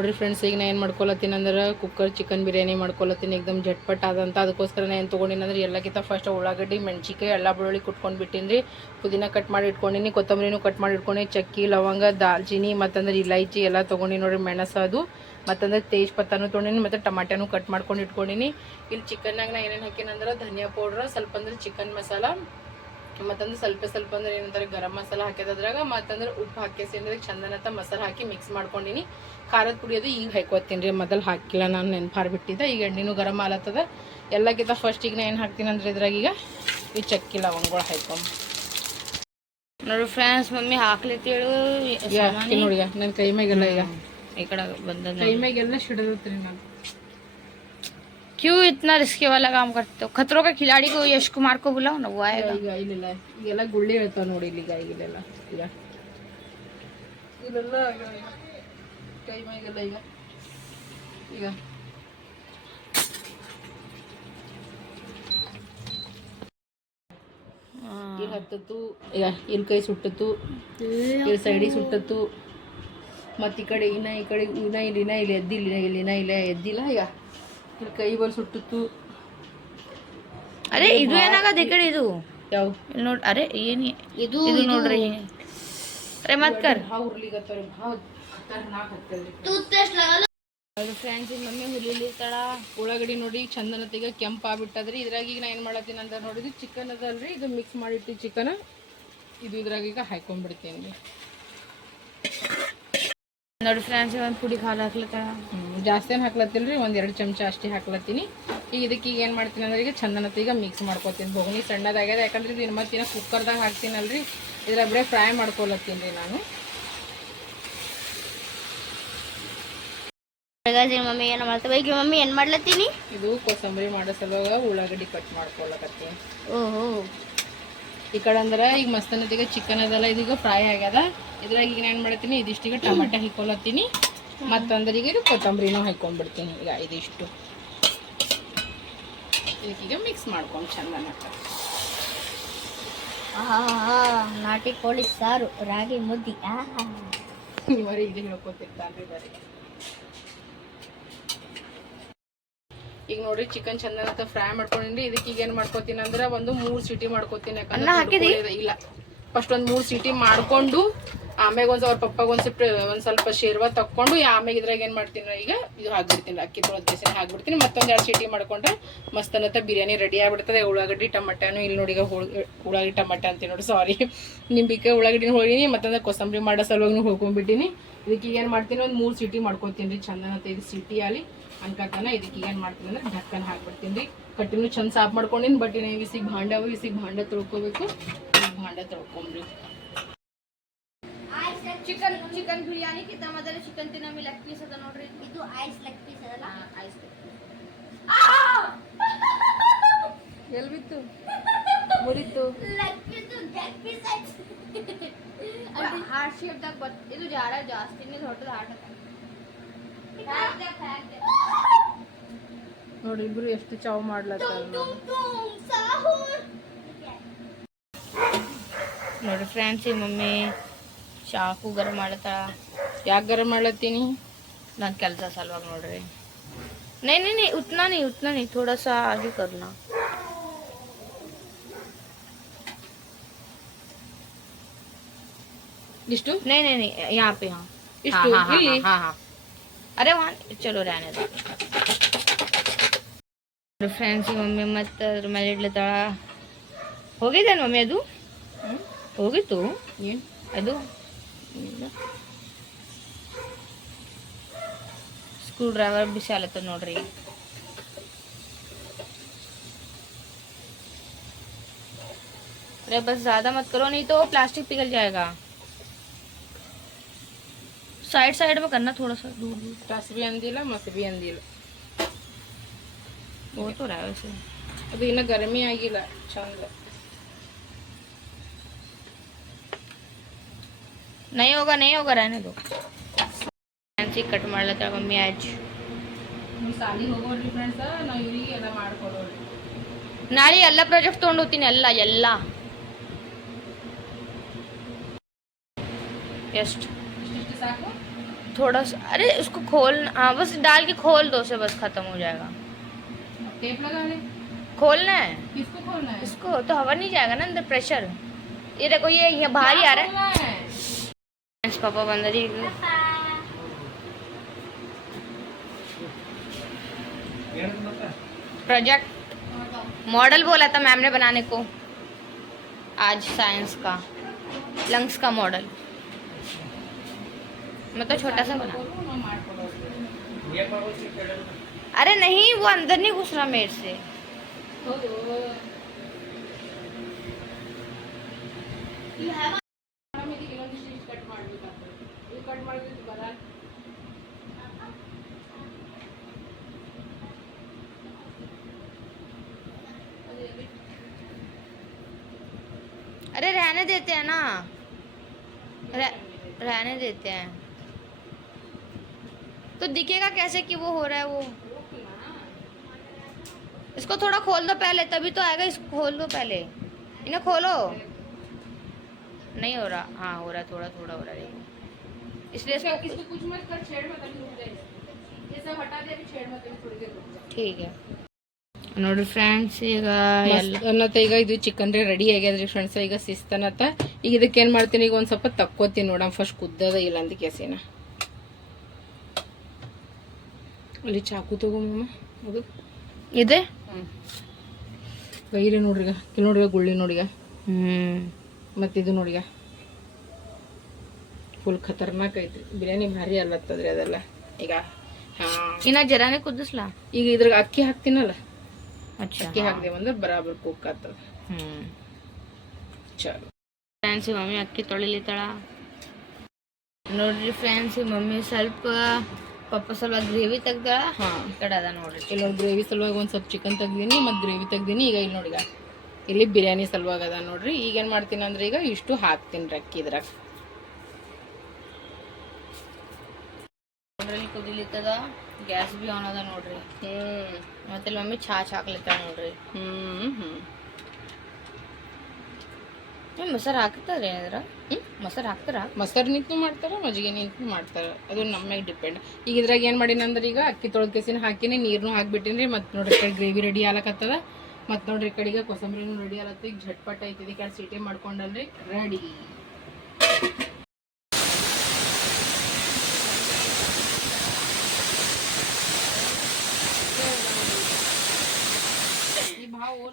A: ನೋಡ್ರಿ ಫ್ರೆಂಡ್ಸ್ ಈಗ ನಾ ಏನು ಮಾಡ್ಕೊಳತ್ತೀನಿ ಅಂದ್ರೆ ಕುಕ್ಕರ್ ಚಿಕನ್ ಬಿರಿಯಾನಿ ಮಾಡ್ಕೊಳತ್ತೀನಿ. ಎಕ್ದಮ್ ಝಟ್ಪಟ್ ಆದಂತ. ಅದಕ್ಕೋಸ್ಕರ ನಾ ಏನು ತೊಗೊಂಡಿನಿ ಅಂದ್ರೆ ಎಲ್ಲಕ್ಕಿಂತ ಫಸ್ಟ್ ಉಳ್ಳಾಗಡ್ಡಿ ಮೆಣ್ಸಿಕಾಯಿ ಎಲ್ಲ ಬೆಳ್ಳುಳ್ಳಿ ಕುಟ್ಕೊಂಡು ಬಿಟ್ಟಿನಿ ರೀ ಪುದೀನ ಕಟ್ ಮಾಡಿ ಇಟ್ಕೊಂಡಿನಿ, ಕೊತ್ತಂಬರಿನೂ ಕಟ್ ಮಾಡಿ ಇಟ್ಕೊಂಡೆ ಚಕ್ಕಿ, ಲವಂಗ, ದಾಲ್ಚಿನಿ, ಮತ್ತಂದ್ರೆ ಇಲೈಚಿ ಎಲ್ಲ ತೊಗೊಂಡಿನಿ ನೋಡ್ರಿ ಮೆಣಸು ಅದು. ಮತ್ತಂದ್ರೆ ತೇಜ್ ಪತ್ತಾನು ತೊಗೊಂಡಿನಿ, ಮತ್ತು ಟಮಾಟ್ಯಾನು ಕಟ್ ಮಾಡ್ಕೊಂಡು ಇಟ್ಕೊಂಡಿನಿ. ಇಲ್ಲಿ ಚಿಕನ್ನಾಗ ನಾ ಏನೇನು ಹಾಕಿನಂದ್ರೆ ಧನಿಯಾ ಪೌಡ್ರ್ ಸ್ವಲ್ಪ ಅಂದ್ರೆ ಚಿಕನ್ ಮಸಾಲ ಮತ್ತಂದ್ರೆ ಸ್ವಲ್ಪ ಸ್ವಲ್ಪ ಅಂದ್ರೆ ಏನಂತಾರೆ ಗರಂ ಮಸಾಲ ಹಾಕಿದ್ರಾಗ ಮತ್ತಂದ್ರೆ ಉಪ್ಪು ಹಾಕೇಸಿ ಅಂದ್ರೆ ಚಂದನತ್ತ ಮಸಾಲ ಹಾಕಿ ಮಿಕ್ಸ್ ಮಾಡ್ಕೊಂಡಿನಿ. ಖಾರದ ಪುಡಿ ಅದು ಈಗ ಹಾಕೋತೀನಿ ರೀ ಮೊದಲು ಹಾಕಿಲ್ಲ ನಾನು ನೆನ್ಪು ಹಾರ್ಬಿಟ್ಟಿದ್ದೆ ಈಗ ಎಣ್ಣೆನೂ ಗರಂ ಆಲತ್ತದ. ಎಲ್ಲಕ್ಕಿಂತ ಫಸ್ಟ್ ಈಗ ನಾ ಏನು ಹಾಕ್ತೀನಿ ಅಂದ್ರೆ ಇದ್ರಾಗ ಈಗ ಈ ಚಕ್ಕಿ ಲವಂಗಗಳು ಹಾಕೊಂಡು
B: ನೋಡಿ ಫ್ರೆಂಡ್ಸ್ ಮಮ್ಮಿ ಹಾಕ್ಲಿತ್ತೇಳು
A: ನೋಡಿ ನನ್ನ ಕೈ ಮ್ಯಾಗೆಲ್ಲ ಈಗ.
B: ಈ ಕಡೆ ಬಂದ
A: ಕೈ ಮ್ಯಾಗೆಲ್ಲ ಸಿಡದತ್ರಿ ನಾನು.
B: क्यों इतना रिस्की वाला काम करते हो खतरों के खिलाड़ी को यश कुमार को बुलाओ ना वो आएगा
A: ಈಗ ಇಲ್ಲೆಲ್ಲ ಈಗೆಲ್ಲ ಗುಳ್ಳಿ ಹೇಳ್ತಾವ ನೋಡಿ ಇಲ್ಲಿ ಈಗ ಇಲ್ಲೆಲ್ಲ ಈಗ ಇಲ್ಲೆಲ್ಲ ಈಗ ಈಗ ಕೈ ಮ್ಯಾಗೆಲ್ಲ ಈಗ ಈಗ ಇಲ್ಲಿ ಹತ್ತತ್ತು ಈಗ ಇಲ್ಲಿ ಕೈ ಸುಟ್ಟತ್ತು ಇಲ್ಲಿ ಸೈಡಿಗೆ ಸುಟ್ಟತ್ತು ಮತ್ತು ಈ ಕಡೆ ಇನ್ನ ಈ ಕಡೆ ಇನ್ನ ಇಲ್ಲಿ ಇನ್ನ ಇಲ್ಲಿ ಎದ್ದಿಲ್ಲ ಇಲ್ಲಿ ಇನ್ನ ಇಲ್ಲ ಎದ್ದಿಲ್ಲ ಈಗ ಇಲ್ಲಿ ಕೈ ಬಲ್ ಸುಟ್ಟಿತ್ತು.
B: ಅರೆ ಇದು ಏನಾಗದ ಈ ಕಡೆ ಇದು?
A: ಯಾವ
B: ಇಲ್ಲಿ ನೋಡ್ ಅರೆ ಏನಿ ಇದು ಇದು ನೋಡ್ರಿ ಅರೆ ಮತ್
A: ಕರ್. ಹುರ್ಲಿಗತ್ತಾರ ಭಾವ ಖತರ್ನಾಕ್ ಹತ್ತಲ್ರಿ ಫ್ರೆಂಡ್ಸ್ ಈಗ ಮಮ್ಮಿ ಹುಲಿಲಿರ್ತಾಳ ಉಳ್ಳಾಗಡ್ಡಿ ನೋಡಿ ಚಂದನ ಕೆಂಪ್ ಕೆಂಪು ಆಗ್ಬಿಟ್ಟದ್ರಿ ಇದ್ರಾಗ ಈಗ ನಾ ಏನು ಮಾಡತ್ತೀನಿ ಅಂತ ನೋಡಿದ್ರಿ ಚಿಕನ್ ಅದಲ್ರಿ. ಇದು ಮಿಕ್ಸ್ ಮಾಡಿಟ್ಟು ಚಿಕನ್ ಇದು ಇದ್ರಾಗ ಈಗ ಹಾಕೊಂಡ್ಬಿಡ್ತೀನಿ.
B: ನೋಡಿ ಫ್ರೆಂಡ್ಸ್ ಒಂದು ಪುಡಿ ಹಾಲು
A: ಹಾಕ್ಲತ್ತ ಜಾಸ್ತಿ ಏನು ಹಾಕ್ಲತ್ತಿಲ್ರಿ? ಒಂದು ಎರಡು ಚಮಚ ಅಷ್ಟೇ ಹಾಕ್ಲತ್ತೀನಿ. ಈಗ ಇದಕ್ಕೆ ಈಗ ಏನು ಮಾಡ್ತೀನಿ ಅಂದ್ರೆ ಈಗ ಚಂದನತ್ತ ಈಗ ಮಿಕ್ಸ್ ಮಾಡ್ಕೊತೀನಿ. ಬೋಗಣಿ ಸಣ್ಣದಾಗ್ಯದ. ಯಾಕಂದ್ರೆ ಇದು ಮತ್ತೆ ದಿನ ಕುಕ್ಕರ್ದಾಗ ಹಾಕ್ತೀನಲ್ರಿ. ಇದರ ಬರೀ ಫ್ರೈ ಮಾಡ್ಕೊಳತ್ತೀನಿ ರೀ ನಾನು.
D: ಮಮ್ಮಿ ಏನು ಮಾಡ್ತೀವಿ? ಈಗ ಮಮ್ಮಿ ಏನು ಮಾಡ್ಲತ್ತೀನಿ?
A: ಇದು ಕೊತ್ತಂಬರಿ ಮಾಡೋ ಸಲುವಾಗ ಉಳ್ಳಾಗಡ್ಡಿ ಕಟ್ ಮಾಡ್ಕೊಳಕತ್ತೀನಿ
D: ಓಹೋ.
A: ಈ ಕಡೆ ಅಂದ್ರೆ ಈಗ ಮಸ್ತನತಿಗೆ ಚಿಕನ್ ಅದಲ್ಲ ಇದೀಗ ಫ್ರೈ ಆಗ್ಯದ. ಇದ್ರಾಗ ಈಗ ಏನು ಮಾಡ್ತೀನಿ ಇದಿಷ್ಟೀಗ ಟಮಾಟ ಹಾಕೊಳತ್ತೀನಿ ಮತ್ತಂದ್ರೆ ಈಗ ಇದು ಕೊತ್ತಂಬರಿನೂ ಹಾಕ್ಕೊಂಡ್ಬಿಡ್ತೀನಿ ಈಗ ಇದಿಷ್ಟು. ಇದಕ್ಕೀಗ ಮಿಕ್ಸ್ ಮಾಡ್ಕೊಂಡು
D: ಚಂದ ನಾಟಿ ಕೋಳಿ ಸಾರು ರಾಗಿ ಮುದ್ದಿ. ಆಹಾ.
A: ಇವರೇ ಇದು ಹೇಳ್ಕೊತಿರ್ತಾನ್ರಿ ಬರೀ ಈಗ ನೋಡ್ರಿ ಚಿಕನ್ ಚಂದ ಫ್ರೈ ಮಾಡ್ಕೊಂಡ್ರಿ ಇದಕ್ಕೆ ಈಗ ಏನ್ ಮಾಡ್ಕೋತೀನಿ ಅಂದ್ರೆ ಒಂದು ಮೂರ್ ಸಿಟಿ ಮಾಡ್ಕೋತೀನಿ ಯಾಕಂದ್ರೆ ಇಲ್ಲ. ಫಸ್ಟ್ ಒಂದ್ ಮೂರ್ ಸಿಟಿ ಮಾಡ್ಕೊಂಡು ಆಮ್ಯಾಗ ಒಂದು ಅವ್ರ ಪಪ್ಪಾಗ ಒಂದ್ ಸ್ವಲ್ಪ ಒಂದ್ ಸ್ವಲ್ಪ ಶೇರ್ವ ತಕ್ಕೊಂಡು ಆಮ್ಯಾಗ ಇದ್ರಾಗ ಏನ್ ಮಾಡ್ತೀನಿ ಈಗ, ಇದು ಹಾಕ್ಬಿಡ್ತೀನಿ, ಅಕ್ಕಿ ತೊಳೆದ ಬೇಸಿನ ಹಾಕ್ಬಿಡ್ತೀನಿ, ಮತ್ತೊಂದ್ ಎರಡು ಸೀಟಿ ಮಾಡ್ಕೊಂಡ್ರೆ ಮಸ್ತ್ ಅನ್ನತ್ತ ಬಿರಿಯಾನಿ ರೆಡಿ ಆಗ್ಬಿಡ್ತದೆ, ಉಳ್ಳಾಗಡ್ಡಿ ಟಮಟನು ಇಲ್ಲಿ ನೋಡಿ ಉಳ್ಳಾಗಡ್ಡಿ ಟಮಟ ಅಂತೀನಿ ನೋಡಿ ಸಾರಿ ನಿಂಬಿಕೆ ಉಳ್ಳಾಗಡ್ಡಿನ ಹೋಳಿನಿ ಮತ್ತೊಂದು ಕೊಸಂಬರಿ ಮಾಡೋ ಸಲುವಾಗಿ ಹೋಗ್ಕೊಂಡ್ಬಿಟ್ಟಿನಿ ಇದಕ್ಕೆ ಈಗ ಏನ್ ಮಾಡ್ತೀನಿ, ಒಂದ್ ಮೂರ್ ಸೀಟಿ ಮಾಡ್ಕೊತೀನಿ ರೀ ಚಂದನ ಇದು ಸಿಟಿ ಅಲ್ಲಿ ಅನ್ಕತನ ಇದಕ್ಕೆ ಈಗ ಏನ್ ಮಾಡ್ತೀನಿ ಅಂದ್ರೆ ಢಕ್ಕನ್ ಹಾಕ್ಬಿಡ್ತೀನಿ ರೀ. ಕಟ್ಟಿನೂ ಚಂದ ಸಾಫ್ ಮಾಡ್ಕೊಂಡಿನಿ, ಬಟ್ ಇನ್ನು ಇವಿಸಿಗೆ ಭಾಂಡ ಇವಿಸಿಗೆ ಭಾಂಡ ತೊಳ್ಕೊಬೇಕು ಭಾಂಡ ತೊಳ್ಕೊಂಬ್ರಿ
B: ಚಿಕನ್ ಚಿಕನ್ ಬಿರಿಯಾನಿ ಕಿತ್ತ ಮೊದಲು ಚಿಕನ್ ತಿನ್ನಮಿ ಲೆಗ್ ಪೀಸ್ ಅದ ನೋಡ್ರಿ
D: ಇದು ಐಸ್ ಲೆಗ್ ಪೀಸ್ ಅದಲ್ಲ
A: ಎಲ್ಲಿ ಬಿತ್ತು ಮುರಿತು
D: leg piece leg piece
B: heart shape ದಾಗ ಬತ್ ಇದು ಜಾರ ಜಾಸ್ತಿನೇ ದೊಡ್ಡದು ಹಾರ್ಟ್
A: ನೋಡಿ ಇಬ್ರು ಎಷ್ಟು ಚಾವ್ ಮಾಡ್ಲತ್ತಾರ
B: ನೋಡಿ ಫ್ರೆಂಡ್ಸ್ ಈ ಮಮ್ಮಿ शाकू
A: गरम या गरम
B: ना कलस सल नोड़ी नहीं नहीं नहीं उतना नहीं उतना नहीं थोड़ा सा आगे करना नहीं नहीं नहीं यहाँ पे हाँ अरे वहाँ चलो रहने दो फ्रेंड्स की मम्मी मत मैं हो गई मम्मी अदू
A: हो
B: गई
A: तू
B: अदू ಸ್ಕ್ರೂ ಡ್ರೈವರ್ ಬಿಸಿ ಆಲತ್ತ ನೋಡ್ರಿ अरे बस ज्यादा मत करो नहीं तो प्लास्टिक पिघल जाएगा साइड साइड में करना थोड़ा सा दूर दूर
A: ಕಸ್ ಬಿ ಅಂದಿಲ್ಲ ಮಸ್ ಬಿ ಅಂದಿಲ್ಲ
B: वो तो रहा है वैसे
A: ಅದು ಇನ್ನ ಗರಮಿ ಆಗಿಲ್ಲ ಚಂದ
B: नहीं होगा नहीं होगा रहने दो ಫ್ಯಾನ್ಸಿ ಕಟ್ ಮಾಡ್ಲತ್ತಾಳ ಮಮ್ಮಿ ಆಜ್
A: ನೀವು ಸಾಲಿಗೆ ಹೋಗೋರಿ ಫ್ರೆಂಡ್ಸ್ ನಾವು ಇವ್ರಿಗೆ ಎಲ್ಲ ಮಾಡ್ಕೊಡೋರಿ
B: ನಾಳೆ ಎಲ್ಲ ಪ್ರಾಜೆಕ್ಟ್ ತೊಗೊಂಡು ಹೋಗ್ತೀನಿ ಎಲ್ಲ ಎಲ್ಲ ಎಷ್ಟು
A: ಇಷ್ಟಿಷ್ಟು ಸಾಕು
B: थोड़ा सा अरे उसको खोल हाँ बस डाल के खोल दो से बस खत्म हो जाएगा
A: टेप लगा ले
B: खोलना है
A: किसको खोलना है
B: इसको तो हवा नहीं जाएगा ना अंदर प्रेशर ये देखो ये ये बाहर ही आ रहा
A: खोलना है
B: है पापा बंदर ही प्रोजेक्ट मॉडल बोला था मैम ने बनाने को आज साइंस का लंग्स का मॉडल मैं तो छोटा सा बना
A: बोलो, ನಾವು ಮಾಡ್ಕೊಡೋರಿ
B: अरे नहीं वो अंदर नहीं घुस रहा मेरे से
A: ಹೌದು
B: अरे रहने देते हैं ना। रह, रहने देते हैं। तो दिखेगा कैसे कि वो हो रहा है वो? इसको थोड़ा खोल दो पहले तभी तो आएगा इसको खोल दो पहले। इन्हें खोलो। नहीं हो रहा। हाँ हो रहा है थोड़ा थोड़ा हो रहा है। इसलिए
A: इसको
B: इसको
A: कुछ मत कर छेड़ मत अभी रुक जाए ये सब हटा दे अभी छेड़ मत अभी थोड़ी देर रुक जा।
B: ठीक है। ನೋಡ್ರಿ ಫ್ರೆಂಡ್ಸ್ ಈಗ
A: ಅನ್ನತ್ತ ಈಗ ಇದು ಚಿಕನ್ ರೀ ರೆಡಿ ಆಗ್ಯದ್ರಿ ಫ್ರೆಂಡ್ಸ್ ಈಗ ಸಿಸ್ತನತ್ತ ಈಗ ಇದಕ್ಕೆ ಏನ್ ಮಾಡ್ತೀನಿ ಈಗ ಒಂದ್ ಸ್ವಲ್ಪ ತಕ್ಕೋತೀನಿ ನೋಡಮ್ ಫಸ್ಟ್ ಕುದ್ದದ ಇಲ್ಲ ಅಂತ ಕೇಸಿನ. ಅಲ್ಲಿ ಚಾಕು ತಗೋಮ್ಮ ಅದು.
B: ಇದೆ?
A: ಗೈರಿ ನೋಡ್ರಿಗ ನೋಡ್ರಿಗ ಗುಳ್ಳಿ ನೋಡಿಗ
B: ಹ್ಮ್.
A: ಮತ್ತಿದು ನೋಡಿಗ ಫುಲ್ ಖತರ್ನಾಕ್ ಐತ್ರಿ. ಬಿರಿಯಾನಿ ಭಾರಿ ಅಲ್ಲತ್ತದ್ರಿ ಅದೆಲ್ಲ. ಈಗ ಹಾ.
B: ಇನ್ನ ಜರಾನೇ ಕುದಿಸ್ಲಾ?
A: ಈಗ ಇದ್ರಾಗ ಅಕ್ಕಿ ಹಾಕ್ತೀನಲ್ಲ? ಅಕ್ಕಿ ಹಾಕ್ದೇವ ಅಂದ್ರೆ ಬರಾಬರ್ ಕುಕ್ ಆಗ್ತದ
B: ಹ್ಮ್.
A: ಚಲೋ.
B: ಫ್ಯಾನ್ಸಿ ಮಮ್ಮಿ ಅಕ್ಕಿ ತೊಳಿಲಿತ್ತಾಳ? ನೋಡ್ರಿ ಫ್ರೆಂಡ್ಸ್ ಮಮ್ಮಿ ಸ್ವಲ್ಪ ಪಪ್ಪ ಸ್ವಲ್ಪ ಗ್ರೇವಿ ತೆಗ್ದಾಳ.
A: ಹಾ.
B: ಈ ಕಡೆ ಅದ ನೋಡ್ರಿ.
A: ಇಲ್ಲ ಗ್ರೇವಿ ಸಲುವಾಗಿ ಒಂದು ಸ್ವಲ್ಪ ಚಿಕನ್ ತೆಗ್ದೀನಿ ಮತ್ತು ಗ್ರೇವಿ ತೆಗ್ದೀನಿ. ಈಗ ಇಲ್ಲಿ ನೋಡಿ ಈಗ ಇಲ್ಲಿ ಬಿರಿಯಾನಿ ಸಲುವಾಗಿ ಅದ ನೋಡ್ರಿ. ಈಗ ಏನು ಮಾಡ್ತೀನಿ ಅಂದ್ರೆ ಈಗ ಇಷ್ಟು ಹಾಕ್ತೀನಿ ರೀ ಅಕ್ಕಿ ಇದ್ರಾಗ.
B: ಅದ್ರಲ್ಲಿ ಕುದಿಲಿತ್ತದ? ಗ್ಯಾಸ್ ಬಿ ಆನ್ ಅದ ನೋಡ್ರಿ.
A: ಹ್ಞೂ
B: ಮತ್ತೆ ಮಮ್ಮಿ ಚಾ ಚಾಕ್ಲಿತ್ತಾಳ ನೋಡ್ರಿ.
A: ಹ್ಞೂ ಹ್ಞೂ
B: ಮೊಸರ್ ಮೊಸರು ಹಾಕ್ತಾರೆ ಹ್ಞೂ ಮೊಸರು ಹಾಕ್ತಾರ?
A: ಮೊಸರ್ ನಿಂತು ಮಾಡ್ತಾರೆ ಮಜ್ಜಿಗೆ ನಿಂತು ಮಾಡ್ತಾರೆ. ಅದು ನಮ್ಮ ಮ್ಯಾಗ ಡಿಪೆಂಡ್ ಈಗ ಇದ್ರಾಗ ಏನು ಮಾಡಿನ ಅಂದ್ರೆ ಈಗ ಅಕ್ಕಿ ತೊಳೆದ ಕೆಸಿನ ಹಾಕಿನಿ ನೀರ್ನು ಹಾಕ್ಬಿಟ್ಟಿನ್ರಿ. ರೀ ಮತ್ತು ನೋಡ್ರಿ ಕಡೆ ಗ್ರೇವಿ ರೆಡಿ ಆಲಕತ್ತದ ಮತ್ತು ನೋಡ್ರಿ ಕಡೆಗೆ ಕೊಸಂಬರಿನೂ ರೆಡಿ ಆಲತ್ತ ಈಗ ಝಟ್ಪಟ್ ಐತಿದೆ ಕಡೆ ಸೀಟಿ ಮಾಡ್ಕೊಂಡಲ್ರಿ ರೆಡಿ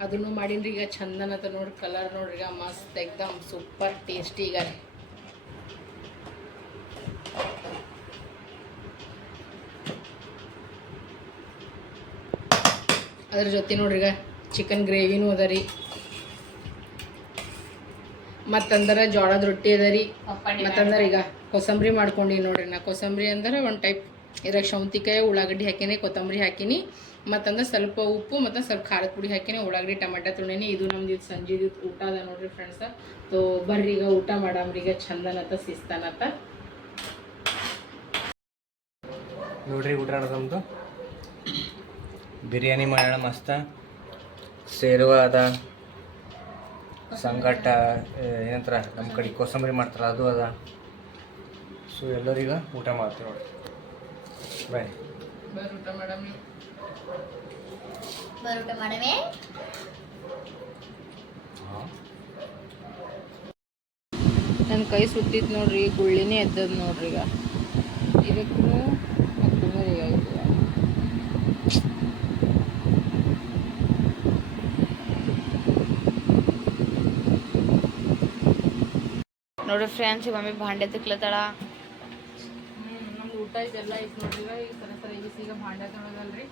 A: ಅದನ್ನು ಮಾಡೀನಿ ಈಗ ಚಂದ ನೋಡಿ ನೋಡ್ರಿ ಕಲರ್ ನೋಡ್ರಿ ಈಗ ಮಸ್ತ್ ಎಕ್ದಮ್ ಸೂಪರ್ ಟೇಸ್ಟಿ ಈಗ ರೀ. ಅದ್ರ ಜೊತೆ ನೋಡ್ರಿ ಈಗ ಚಿಕನ್ ಗ್ರೇವಿನೂ ಅದ ರೀ. ಮತ್ತಂದ್ರೆ ಜೋಳದ ರೊಟ್ಟಿ ಅದ ರೀ. ಮತ್ತಂದ್ರೆ ಈಗ ಕೋಸಂಬರಿ ಮಾಡ್ಕೊಂಡಿ ನೋಡ್ರಿ ನಾ. ಕೋಸಂಬರಿ ಅಂದ್ರೆ ಒಂದು ಟೈಪ್ ಇದ್ರಾಗ ಶೌಂತಿಕಾಯಿ ಉಳ್ಳಾಗಡ್ಡಿ ಹಾಕಿನಿ ಕೊತ್ತಂಬರಿ ಹಾಕಿನಿ ಮತ್ತಂದ್ರೆ ಸ್ವಲ್ಪ ಉಪ್ಪು ಮತ್ತು ಸ್ವಲ್ಪ ಖಾರದ ಪುಡಿ ಹಾಕಿನಿ ಉಳ್ಳಾಗಡ್ಡಿ, ಟಮಾಟ ತುಣಿನಿ ಇದು ನಮ್ದು ಇದು ಸಂಜೆದು ಊಟ ಅದ ನೋಡ್ರಿ ಫ್ರೆಂಡ್ಸ ತೋ ಬರ್ರಿ ಈಗ ಊಟ ಮಾಡಾಮ್ರಿ ಈಗ ಚಂದನತ್ತ, ಶಿಸ್ತನತ್ತ.
C: ನೋಡ್ರಿ ಊಟ ನಮ್ದು. ಬಿರಿಯಾನಿ ಮಾಡೋಣ ಮಸ್ತ. ಸೇರುವ ಅದ. ಸಂಗಟ ಏನಂತಾರ ನಮ್ಮ ಕಡೆ ಕೋಸಂಬರಿ ಮಾಡ್ತಾರ, ಅದು ಅದ. ಸೊ ಎಲ್ಲರಿಗ ಊಟ ಮಾಡ್ತೀವಿ ನೋಡಿ ಬಾಯ್
A: ಬರ್ರಿ ಊಟ ಮಾಡಾಮ್ರಿ
D: ಬರೋಟ ಮಾಡಮೇ
A: ನನ್ನ ಕೈ ಸುತ್ತಿತ್ತು ನೋಡ್ರಿ ಗುಳ್ಳಿನೇ ಎದ್ದದ ನೋಡ್ರಿ ಈಗ. ಇದಕ್ಕೂ ಮತ್ತೊಮ್ಮೆ ಆಯ್ತು
B: ನೋಡ್ರಿ ಫ್ರೆಂಡ್ಸ್ ಮಮ್ಮಿ ಭಾಂಡೆ ತಿಕ್ಲತ್ತಾಳ.
A: ನಮ್ದು ಊಟ ಇದೆಲ್ಲ ಐತೆ ನೋಡ್ರಿ ಈಗ ಈಗ ಸರ ಸರ ಈಗ ಸೀಗ ತೊಳೋದಲ್ರಿ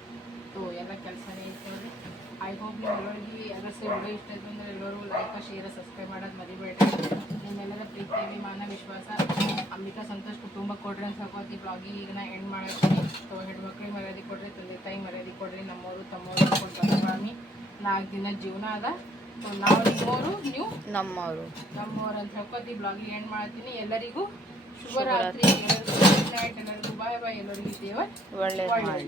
A: ಸೊ ಎಲ್ಲ ಕೆಲಸನೇ ಐತೆ ನೋಡ್ರಿ. ಐ ಹೋಪ್ ಎಲ್ಲರಿಗೂ ಎಲ್ಲ ಸೇವೆ ವಿಡಿಯೋ ಇಷ್ಟ ಆಯ್ತು ಅಂದ್ರೆ ಎಲ್ಲರೂ ಲೈಕ್ ಶೇರ್ ಸಬ್ಸ್ಕ್ರೈಬ್ ಮಾಡೋದು ಮರಿಬೇಡ್ರಿ. ನಿಮ್ಮೆಲ್ಲರ ಪ್ರೀತಿ ಅಭಿಮಾನ ವಿಶ್ವಾಸ ಅಂಬಿಕಾ ಸಂತೋಷ್ ಕುಟುಂಬ ಕೊಡ್ರಿ ಅಂತ ಹಾಕೋತಿ ಬ್ಲಾಗಿಗೆ ಈಗ ನಾ ಎಂಡ್ ಮಾಡ್ತೀನಿ ಸೊ ಹೆಣ್ಮಕ್ಳಿಗೆ ಮರ್ಯಾದೆ ಕೊಡ್ರಿ ತಂದೆ ತಾಯಿ ಮರ್ಯಾದೆ ಕೊಡ್ರಿ ನಮ್ಮವರು ತಮ್ಮವರು ಸ್ವಾಮಿ ನಾಲ್ಕು ದಿನ ಜೀವನ ಅದ. ಸೊ ನಾವು ನಿಮ್ಮವರು ನೀವು
B: ನಮ್ಮವರು
A: ನಮ್ಮವರು ಅಂತ ಹೇಳ್ಕೊತಿ ಬ್ಲಾಗಿಗೆ ಎಂಡ್ ಮಾಡ್ತೀನಿ. ಎಲ್ಲರಿಗೂ ಶುಭರಾತ್ರಿ. ಎಲ್ಲ ಬಾಯ್ ಬಾಯ್ ಎಲ್ಲರಿಗೂ ದೇವ
B: ಒಳ್ಳೆ
A: ಮಾಡಿ.